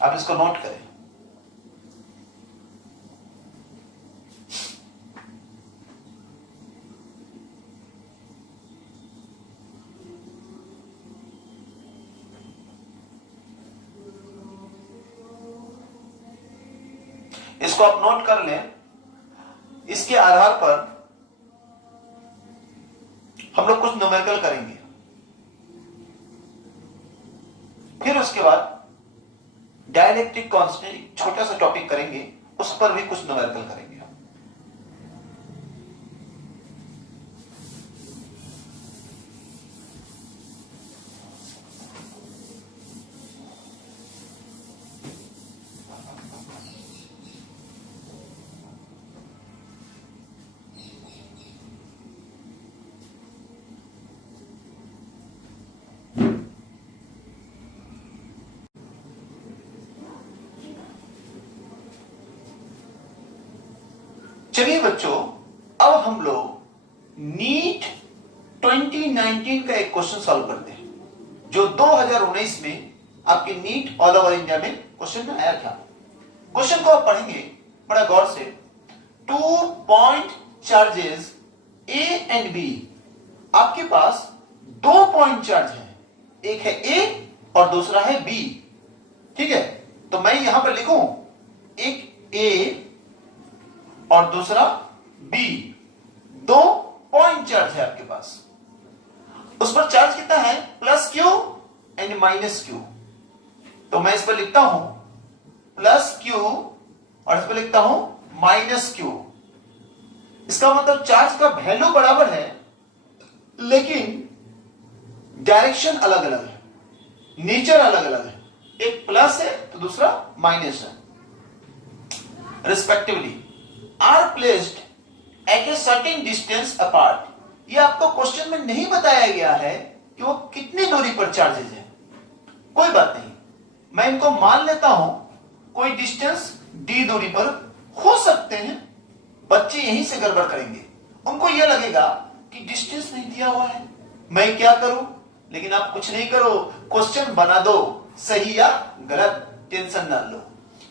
आप इसको नोट करें। इसको आप नोट कर लें। इसके आधार पर हम लोग कुछ न्यूमेरिकल करेंगे, फिर उसके बाद डाइलेक्ट्रिक कांस्टेंट छोटा सा टॉपिक करेंगे, उस पर भी कुछ न्यूमेरिकल करेंगे। चलिए बच्चों, अब हम लोग नीट 2019 का एक क्वेश्चन सॉल्व करते हैं, जो 2019 में आपके नीट ऑल ओवर इंडिया में क्वेश्चन में आया था। क्वेश्चन को आप पढ़ेंगे बड़ा गौर से। 2 point charges A and B, आपके पास 2 पॉइंट चार्ज है, एक है ए और दूसरा है बी। ठीक है, तो मैं यहां पर लिखूं एक ए और दूसरा बी, 2 पॉइंट चार्ज है आपके पास। उस पर चार्ज कितना है? Plus Q and minus Q. तो मैं इस पर लिखता हूं प्लस क्यू और इस पर लिखता हूं माइनस क्यू। इसका मतलब चार्ज का वैल्यू बराबर है लेकिन डायरेक्शन अलग अलग है, नेचर अलग अलग है। एक प्लस है तो दूसरा माइनस है। Respectively are placed at a certain distance apart. ये आपको क्वेश्चन में नहीं बताया गया है कि वो कितनी दूरी पर चार्जेस है। कोई बात नहीं, मैं इनको मान लेता हूं कोई डिस्टेंस डी दूरी पर हो सकते हैं। बच्चे यहीं से गड़बड़ करेंगे, उनको यह लगेगा कि डिस्टेंस नहीं दिया हुआ है, मैं क्या करूं। लेकिन आप कुछ नहीं करो, क्वेश्चन बना दो, सही या गलत टेंशन ना लो।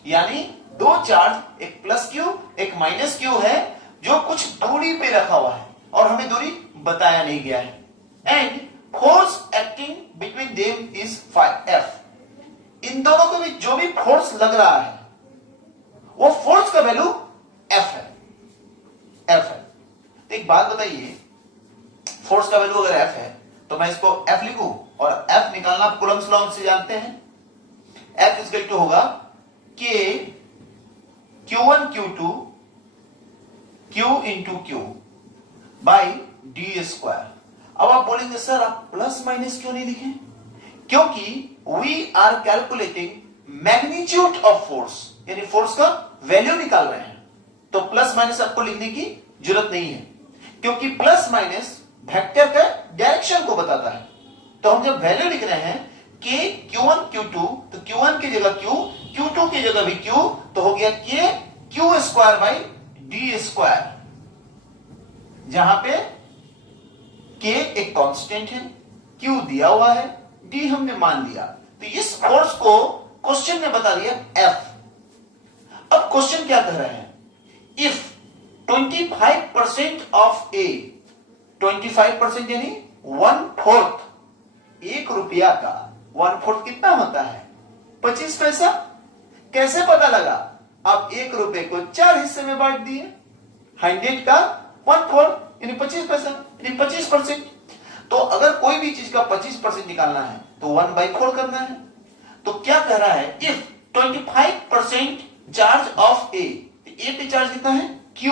यानी 2 चार्ज, एक प्लस क्यू एक माइनस क्यू है, जो कुछ दूरी पे रखा हुआ है और हमें दूरी बताया नहीं गया है। And force acting between them is F। इन दोनों के बीच जो भी फोर्स लग रहा है वो फोर्स का वैल्यू एफ है। तो एक बात बताइए, फोर्स का वैल्यू अगर एफ है तो मैं इसको एफ लिखूं, और एफ निकालना आप कूलम्ब्स लॉ से जानते हैं। एफ इज इक्वल टू होगा के Q1 Q2 Q into Q by D square. अब आप बोलेंगे सर आप प्लस माइनस क्यों नहीं लिखे? क्योंकि we are calculating magnitude of force, यानी फोर्स का वैल्यू निकाल रहे हैं, तो प्लस माइनस आपको लिखने की जरूरत नहीं है, क्योंकि प्लस माइनस वेक्टर का डायरेक्शन को बताता है। तो हम जब वैल्यू लिख रहे हैं के Q1 Q2, तो Q1 की जगह Q, Q2 की जगह भी Q, तो हो गया के Q square by D square, जहां पे के एक कांस्टेंट है, Q दिया हुआ है, D हमने मान लिया। तो इस फोर्स को क्वेश्चन ने बता दिया F। अब क्वेश्चन क्या कह रहे हैं? इफ 25% ऑफ ए, 25% यानी 1/4, 1 रुपया का 1/4 कितना होता है? 25 पैसा। कैसे पता लगा? आप 1 रुपए को 4 हिस्से में बांट दिए, 100 का 1/4 यानी 25 पैसा, यानी 25%। तो अगर कोई भी चीज का 25% निकालना है तो 1/4 करना है। तो क्या कह रहा है? इफ 25% चार्ज ऑफ ए, ए पे चार्ज कितना है? Q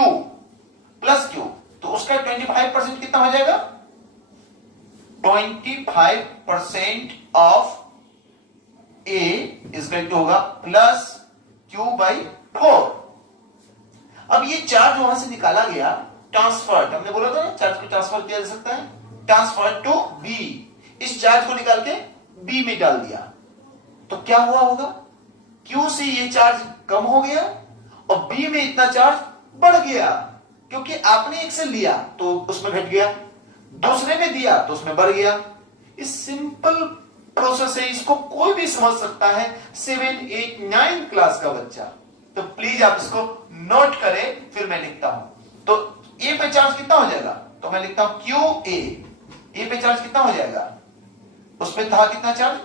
प्लस Q, तो उसका 25% कितना हो जाएगा? 25% of A is equal to होगा प्लस Q/4। अब ये चार्ज वहां से निकाला गया, ट्रांसफर, हमने बोला था ना चार्ज को ट्रांसफर किया जा सकता है, ट्रांसफर टू बी। इस चार्ज को निकाल के बी में डाल दिया, तो क्या हुआ होगा? Q से ये चार्ज कम हो गया और बी में इतना चार्ज बढ़ गया, क्योंकि आपने एक से लिया तो उसमें घट गया, दूसरे में दिया तो उसमें बढ़ गया। इस सिंपल प्रोसेस है, इसको कोई भी समझ सकता है, 7, 8, 9 क्लास का बच्चा। तो प्लीज आप इसको नोट करें, फिर मैं लिखता हूं। तो ए पे चार्ज कितना हो जाएगा? तो मैं लिखता हूं Q ए पे चार्ज कितना हो जाएगा? उसमें था कितना चार्ज?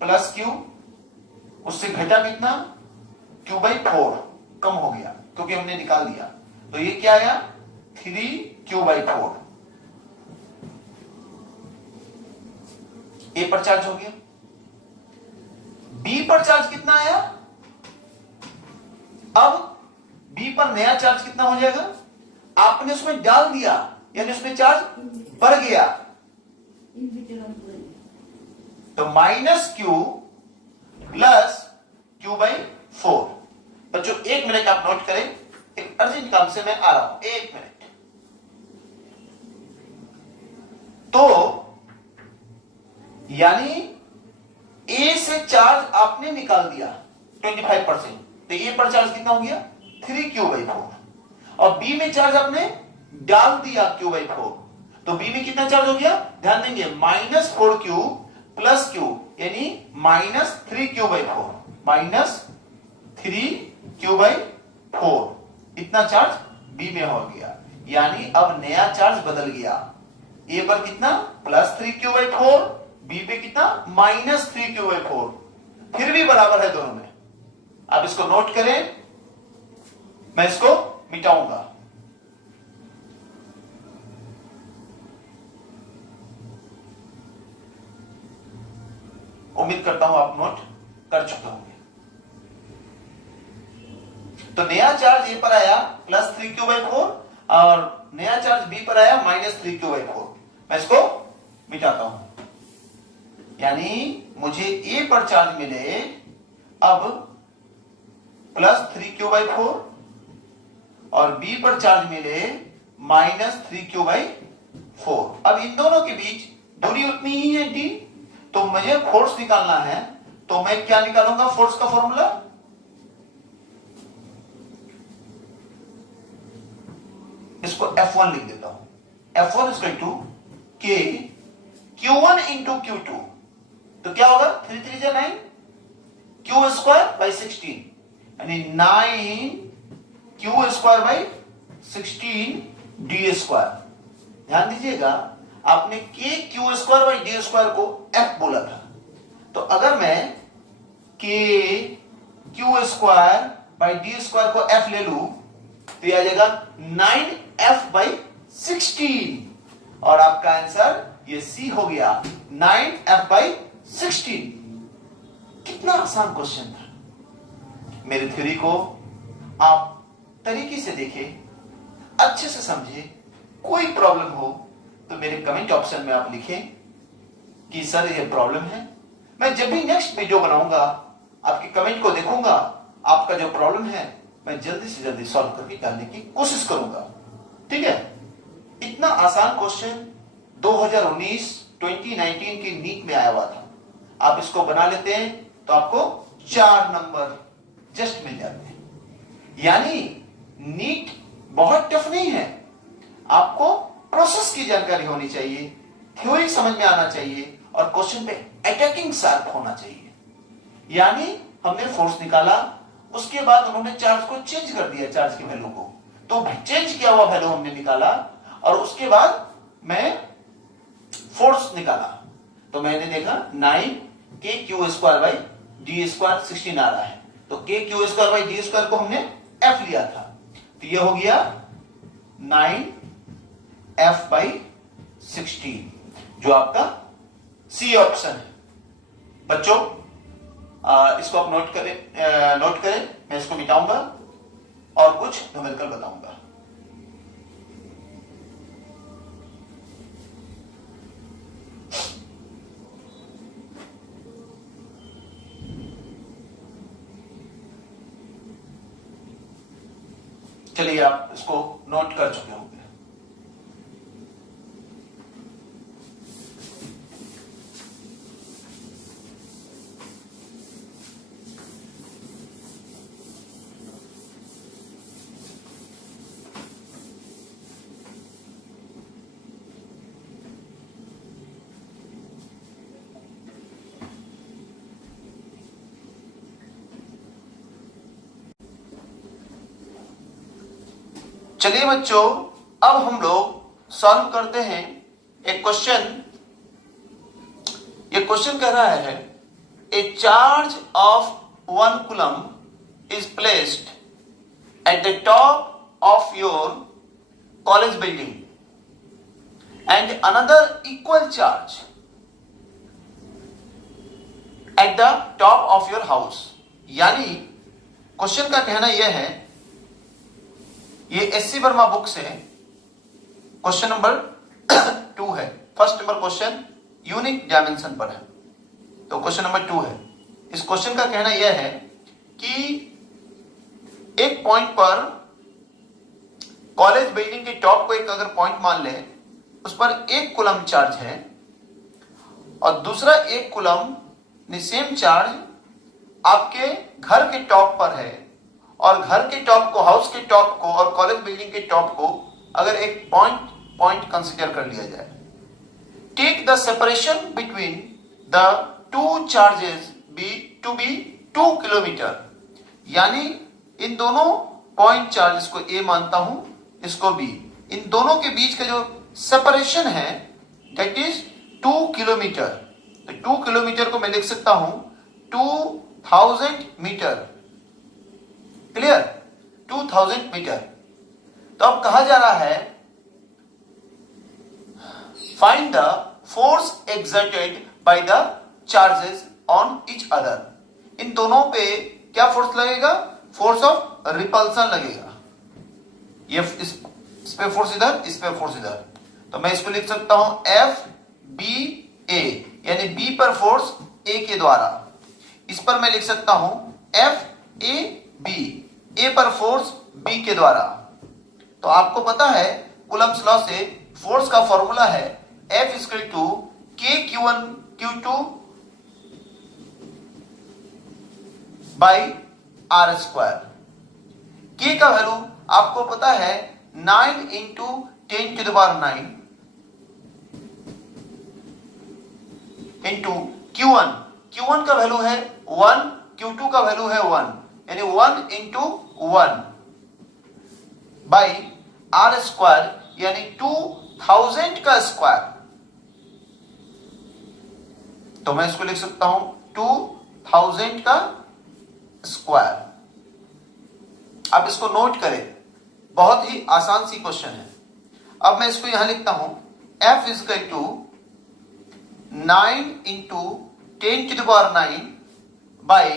प्लस Q, उससे घटा कितना? Q/4, कम हो गया क्योंकि हमने निकाल दिया। तो ये क्या आया? 3Q/4। ए पर चार्ज हो गया। बी पर चार्ज कितना आया? अब बी पर नया चार्ज कितना हो जाएगा? आपने उसमें डाल दिया, यानी उसमें चार्ज बढ़ गया, तो -Q प्लस Q/4। बच्चों 1 मिनट आप नोट करें, एक अर्जेंट काम से मैं आ रहा हूं, 1 मिनट। तो यानी ए से चार्ज आपने निकाल दिया 25%, तो ए पर चार्ज कितना हो गया? 3Q/4, और बी में चार्ज आपने डाल दिया Q/4, तो बी में कितना चार्ज हो गया? ध्यान देंगे, -4Q प्लस Q, यानी -3Q/4, -3Q/4, इतना चार्ज बी में हो गया। यानी अब नया चार्ज बदल गया, ए पर कितना? +3Q/4, बी पे कितना? -3Q/4, फिर भी बराबर है दोनों में। आप इसको नोट करें, मैं इसको मिटाऊंगा। उम्मीद करता हूं आप नोट कर चुके होंगे। तो नया चार्ज ए पर आया +3Q/4 और नया चार्ज बी पर आया -3Q/4। मैं इसको मिटाता हूं, यानी मुझे ए पर चार्ज मिले अब +3Q/4 और बी पर चार्ज मिले -3Q/4। अब इन दोनों के बीच दूरी उतनी ही है d, तो मुझे फोर्स निकालना है, तो मैं क्या निकालूंगा? फोर्स का फॉर्मूला इसको F1 लिख देता हूं। F1 = K Q1 into Q2, तो क्या होगा? 3 3 जा 9, Q²/16, यानी 9Q²/16 d²। ध्यान दीजिएगा, आपने K Q² /d² को F बोला था, तो अगर मैं के Q square by D square को एफ ले लू तो यह आ जाएगा 9f/16 और आपका आंसर ये सी हो गया 9f/16। कितना आसान क्वेश्चन था। मेरी थ्योरी को आप तरीके से देखें, अच्छे से समझे। कोई प्रॉब्लम हो तो मेरे कमेंट ऑप्शन में आप लिखें कि सर ये प्रॉब्लम है। मैं जब भी नेक्स्ट वीडियो बनाऊंगा आपके कमेंट को देखूंगा, आपका जो प्रॉब्लम है मैं जल्दी से जल्दी सॉल्व करके डालने की कोशिश करूंगा। ठीक है, इतना आसान क्वेश्चन 2019 की नीट में आया हुआ था। आप इसको बना लेते हैं तो आपको 4 नंबर जस्ट मिल जाते हैं। यानी नीट बहुत टफ नहीं है, आपको प्रोसेस की जानकारी होनी चाहिए, थ्योरी समझ में आना चाहिए और क्वेश्चन पे अटैकिंग शार्प होना चाहिए। यानी हमने फोर्स निकाला, उसके बाद उन्होंने चार्ज को चेंज कर दिया, चार्ज की वैल्यू को, तो चेंज किया हुआ वैल्यू हमने निकाला और उसके बाद मैं फोर्स निकाला तो मैंने देखा 9k²/d² 16 आ रहा है। तो k²/d² को हमने f लिया था तो ये हो गया 9f/16 जो आपका सी ऑप्शन है। बच्चों इसको आप नोट करें, मैं इसको मिटाऊंगा और कुछ न्यूमेरिकल बताऊंगा। चलिए आप इसको नोट कर चुके होंगे। चलिए बच्चों, अब हम लोग सॉल्व करते हैं एक क्वेश्चन। ये क्वेश्चन कह रहा है ए charge of 1 coulomb is placed at the top of your college building and another equal charge at the top of your house. यानी क्वेश्चन का कहना यह है, ये एससी वर्मा बुक से क्वेश्चन नंबर 2 है। First number question unique dimension पर है, तो क्वेश्चन नंबर 2 है। इस क्वेश्चन का कहना यह है कि एक पॉइंट पर कॉलेज बिल्डिंग के टॉप को एक अगर पॉइंट मान ले, उस पर 1 कूलम चार्ज है और दूसरा 1 कूलम सेम चार्ज आपके घर के टॉप पर है और घर के टॉप को, हाउस के टॉप को और कॉलेज बिल्डिंग के टॉप को अगर एक पॉइंट कंसीडर कर लिया जाए। Take the separation between the 2 charges to be 2 kilometre. यानी इन दोनों पॉइंट चार्जेस को ए मानता हूं, इसको बी, इन दोनों के बीच का जो सेपरेशन है दैट इज 2 किलोमीटर। तो 2 किलोमीटर को मैं लिख सकता हूं 2000 मीटर। Clear, 2000 metre. तो अब कहा जा रहा है find the force exerted by the charges on each other. इन दोनों पे क्या फोर्स लगेगा? फोर्स ऑफ रिपल्सन लगेगा। ये इस पे फोर्स इधर, इस पे फोर्स इधर। तो मैं इसको लिख सकता हूं एफ बी ए, यानी बी पर फोर्स ए के द्वारा। इस पर मैं लिख सकता हूं एफ ए बी, ए पर फोर्स बी के द्वारा। तो आपको पता है कूलम्स लॉ से फोर्स का फॉर्मूला है F equal to K Q1 Q2 by R square. K का वैल्यू आपको पता है 9 into 10 to the power 9 into Q1। Q1 का वैल्यू है 1, Q2 का वैल्यू है 1, यानी 1 इंटू 1 बाई R स्क्वायर, यानी 2000 का स्क्वायर। तो मैं इसको लिख सकता हूं 1000 का स्क्वायर। आप इसको नोट करें, बहुत ही आसान सी क्वेश्चन है। अब मैं इसको यहां लिखता हूं, f is equal to 9 into 10⁹ by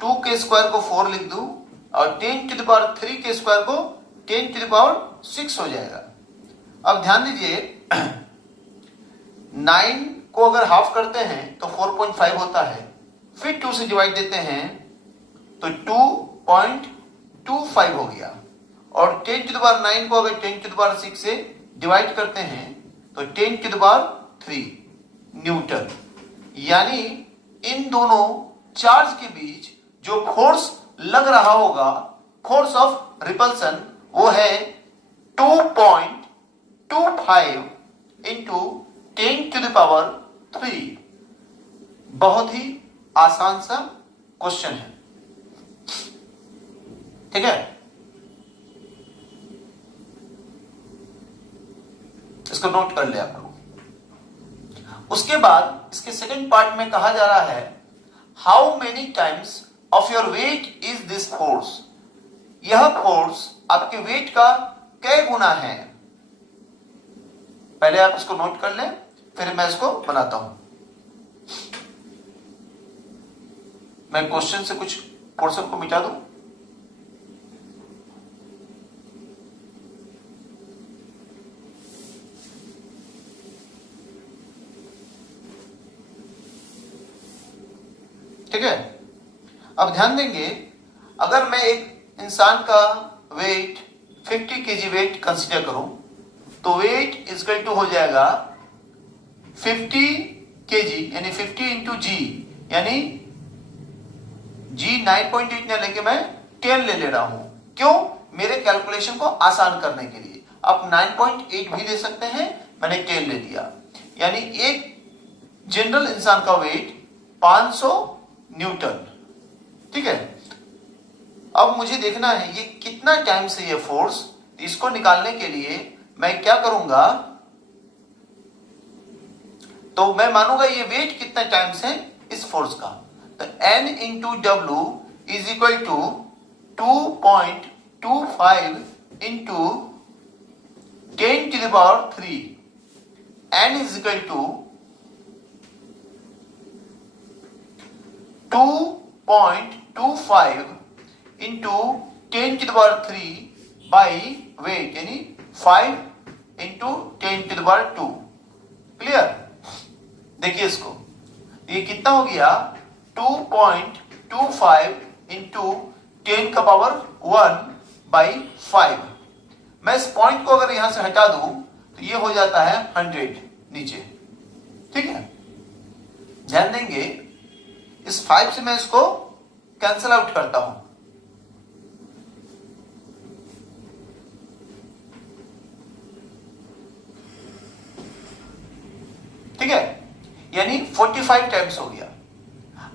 2 के स्क्वायर को 4 लिख दूं और 10⁵ के स्क्वायर को 10⁶ हो जाएगा। अब ध्यान दीजिए 9 को अगर हाफ करते हैं तो 4.5 होता है, फिर 2 से डिवाइड देते हैं तो 2.25 हो गया, और 10⁹ को अगर 10⁶ से डिवाइड करते हैं तो 10⁵ न्यूटन। यानी इन दोनों चार्ज के बीच जो फोर्स लग रहा होगा, फोर्स ऑफ रिपल्सन, वो है 2.25 इंटू 10⁻3। बहुत ही आसान सा क्वेश्चन है, ठीक है। इसको नोट कर ले आप लोग। उसके बाद इसके सेकंड पार्ट में कहा जा रहा है, how many times of your weight is this force. यह फोर्स आपके वेट का कै गुना है। पहले आप इसको नोट कर लें, फिर मैं इसको बनाता हूं। मैं क्वेश्चन से कुछ पोर्शन को मिटा दूं। ठीक है। अब ध्यान देंगे, अगर मैं एक इंसान का वेट 50 केजी वेट कंसीडर करूं तो वेट इज इक्वल टू हो जाएगा 50 केजी, यानी 50 इंटू जी, यानी जी 9.8 ने लेके मैं 10 ले रहा हूं। क्यों? मेरे कैलकुलेशन को आसान करने के लिए। आप 9.8 भी ले सकते हैं, मैंने 10 ले लिया। यानी एक जनरल इंसान का वेट 500 न्यूटन, ठीक है। अब मुझे देखना है ये कितना टाइम से ये फोर्स, इसको निकालने के लिए मैं क्या करूंगा, तो मैं मानूंगा ये वेट कितना टाइम से इस फोर्स का, तो N into W is equal to 2.25 into 10⁻3। N is equal to 2.25 into 10⁻3 by weight, यानी 5 इंटू 10⁻2। क्लियर? देखिए इसको, ये कितना हो गया, 2.25 इंटू 10⁻1 बाई 5। मैं इस पॉइंट को अगर यहां से हटा दूं तो ये हो जाता है 100 नीचे, ठीक है। ध्यान देंगे, इस 5 से मैं इसको कैंसल आउट करता हूं, ठीक है, यानी 45 टाइम्स हो गया।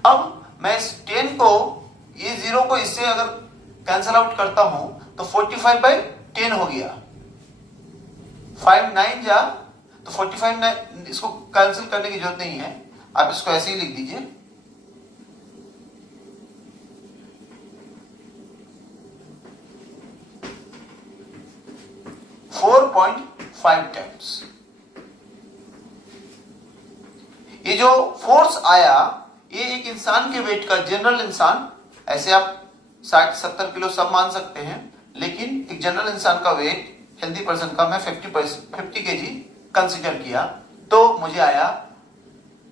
अब मैं इस 10 को, ये 0 को इससे अगर कैंसल आउट करता हूं तो 45/10 हो गया। 5 9 जा तो 45 9, इसको कैंसिल करने की जरूरत नहीं है, आप इसको ऐसे ही लिख दीजिए। टाइम्स। ये जो फोर्स आया, ये एक इंसान के वेट का, जनरल इंसान, ऐसे आप 60-70 किलो सब मान सकते हैं, लेकिन एक जनरल इंसान का वेट, हेल्दी पर्सन का मैं 50 केजी कंसीडर किया, तो मुझे आया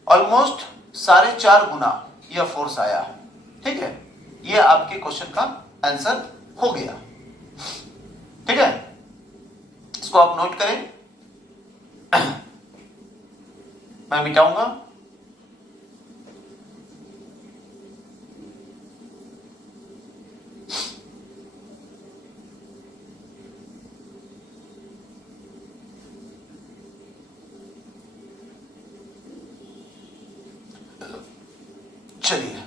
ऑलमोस्ट 4.5 गुना यह फोर्स आया, ठीक है। ये आपके क्वेश्चन का आंसर हो गया, ठीक है। इसको आप नोट करें, मैं मिटाऊंगा। चलिए,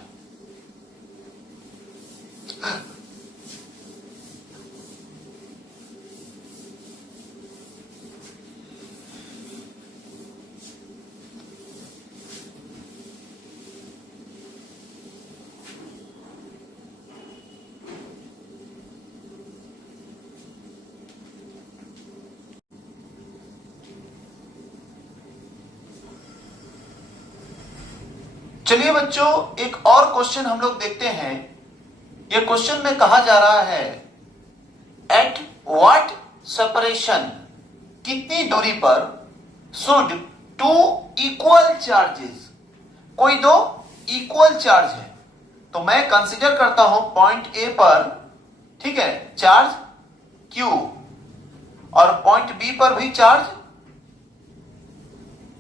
चलिए बच्चों, एक और क्वेश्चन हम लोग देखते हैं। यह क्वेश्चन में कहा जा रहा है, एट व्हाट सेपरेशन, कितनी दूरी पर शुड टू इक्वल चार्जेस, कोई दो इक्वल चार्ज है, तो मैं कंसीडर करता हूं पॉइंट ए पर, ठीक है, चार्ज Q, और पॉइंट बी पर भी charge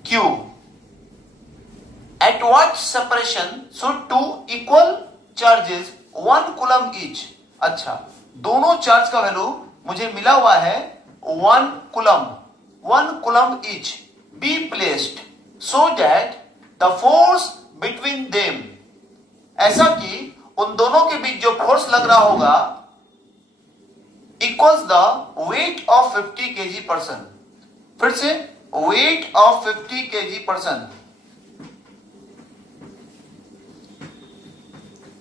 Q। At what separation should two equal charges 1 coulomb each. अच्छा, दोनों चार्ज का वैल्यू मुझे मिला हुआ है 1 coulomb each be placed so that the force between them, ऐसा कि उन दोनों के बीच जो फोर्स लग रहा होगा equals the weight of 50 kg person. फिर से, weight of 50 kg person,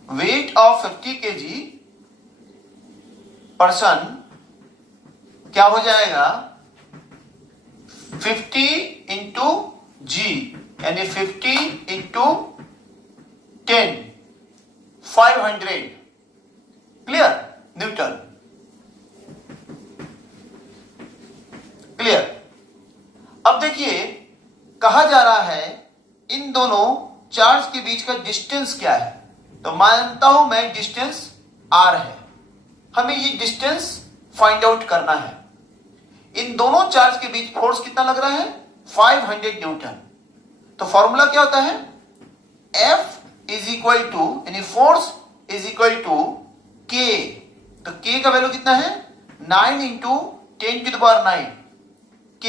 weight of 50 kg person क्या हो जाएगा, 50 इंटू जी, यानी 50 इंटू 10, 500, क्लियर, न्यूटन, क्लियर। अब देखिए, कहा जा रहा है इन दोनों चार्ज के बीच का डिस्टेंस क्या है, तो मानता हूं मैं डिस्टेंस r है, हमें ये डिस्टेंस फाइंड आउट करना है। इन दोनों चार्ज के बीच फोर्स कितना लग रहा है, 500 न्यूटन। तो फॉर्मूला क्या होता है, F इज इक्वल टू, यानी force is equal to K, तो K का वैल्यू कितना है, 9 into 10⁹, K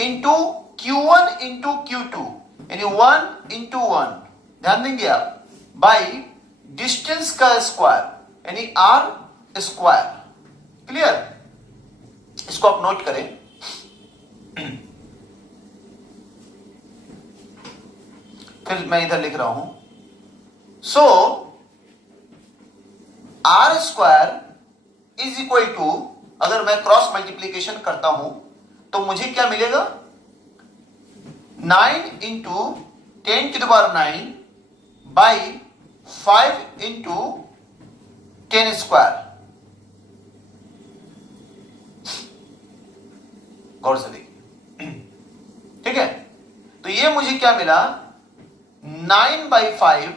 into Q1 into Q2, यानी 1 इंटू 1, ध्यान देंगे आप, बाई डिस्टेंस का स्क्वायर, यानी R स्क्वायर, क्लियर। इसको आप नोट करें, फिर मैं इधर लिख रहा हूं, so R square is equal to, अगर मैं क्रॉस मल्टीप्लीकेशन करता हूं तो मुझे क्या मिलेगा, 9 इंटू 10⁹ बाई 5 इंटू 10 स्क्वायर। गौर से देखिए, ठीक है, तो ये मुझे क्या मिला, 9/5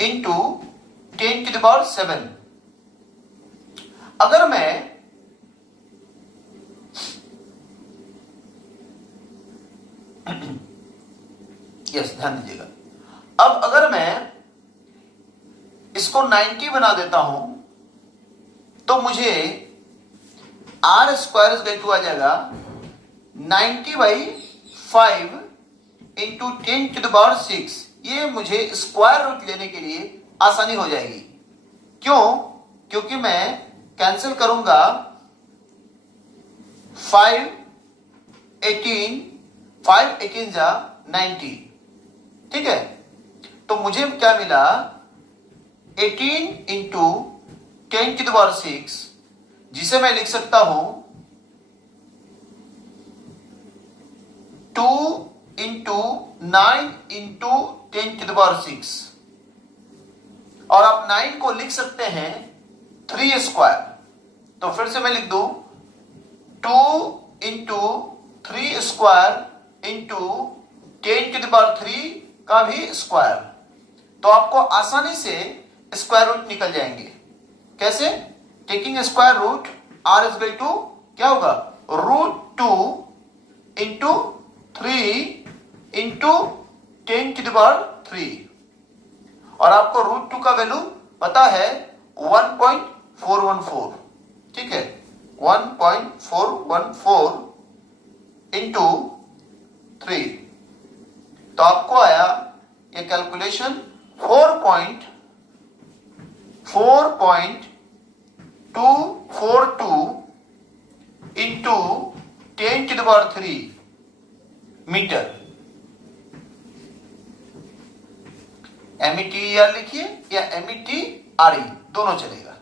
इंटू 10⁷। अगर मैं यस, ध्यान दीजिएगा, अब अगर मैं इसको 90 बना देता हूं तो मुझे R square is equal to आ जाएगा 90/5 इंटू 10⁶। ये मुझे स्क्वायर रूट लेने के लिए आसानी हो जाएगी। क्यों? क्योंकि मैं कैंसिल करूंगा 5 18 जा 90, ठीक है, तो मुझे क्या मिला, 18 इंटू 10⁶, जिसे मैं लिख सकता हूं 2 इंटू 9 इंटू 10⁶, और आप 9 को लिख सकते हैं 3 स्क्वायर, तो फिर से मैं लिख दूं 2 इंटू 3 स्क्वायर इंटू 10⁻³ का भी स्क्वायर, तो आपको आसानी से स्क्वायर रूट निकल जाएंगे। कैसे? Taking square root, R is equal to क्या होगा, √2 इंटू 3 इंटू 10⁻³, और आपको √2 का वैल्यू पता है 1.414, ठीक है, 1.414 इंटू 3, तो आपको आया ये कैलकुलेशन 4.242 इंटू 10⁻³ मीटर। METER लिखिए या METRE, दोनों चलेगा।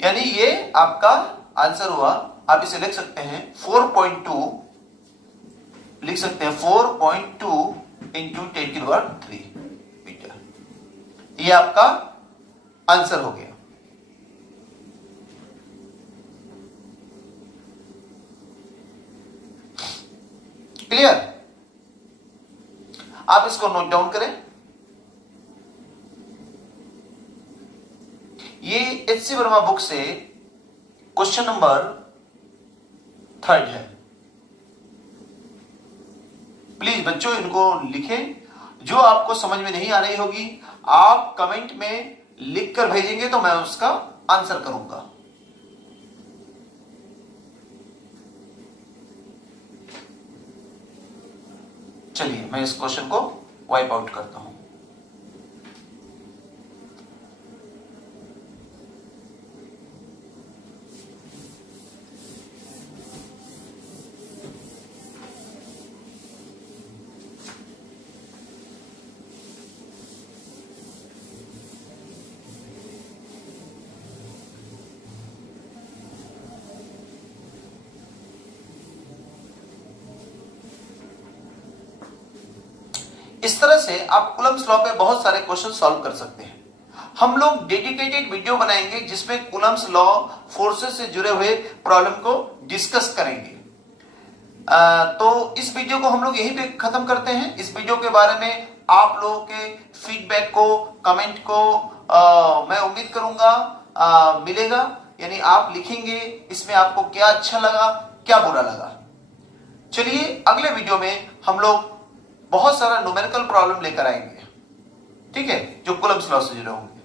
यानी ये आपका आंसर हुआ। आप इसे लिख सकते हैं 4.2, लिख सकते हैं 4.2 इंटू 10 की पावर 3 मीटर। ये आपका आंसर हो गया। क्लियर? आप इसको नोट डाउन करें। ये एच.सी. वर्मा बुक से क्वेश्चन नंबर 3 है। प्लीज बच्चों इनको लिखें। जो आपको समझ में नहीं आ रही होगी आप कमेंट में लिख कर भेजेंगे तो मैं उसका आंसर करूंगा। चलिए मैं इस क्वेश्चन को वाइप आउट करता हूं। इस तरह से आप कूलम्ब्स लॉ पे बहुत सारे क्वेश्चन सॉल्व कर सकते हैं। हम लोग डेडिकेटेड वीडियो बनाएंगे जिसमें कूलम्ब्स लॉ फोर्सेस से जुड़े हुए प्रॉब्लम को डिस्कस करेंगे। तो इस वीडियो को हम लोग यहीं पे खत्म करते हैं। इस वीडियो के बारे में आप लोगों के फीडबैक को, कमेंट को मैं उम्मीद करूंगा मिलेगा। यानी आप लिखेंगे इसमें आपको क्या अच्छा लगा, क्या बुरा लगा। चलिए अगले वीडियो में हम लोग बहुत सारा न्यूमेरिकल प्रॉब्लम लेकर आएंगे, ठीक है, जो कूलम्ब्स लॉ से जुड़े होंगे।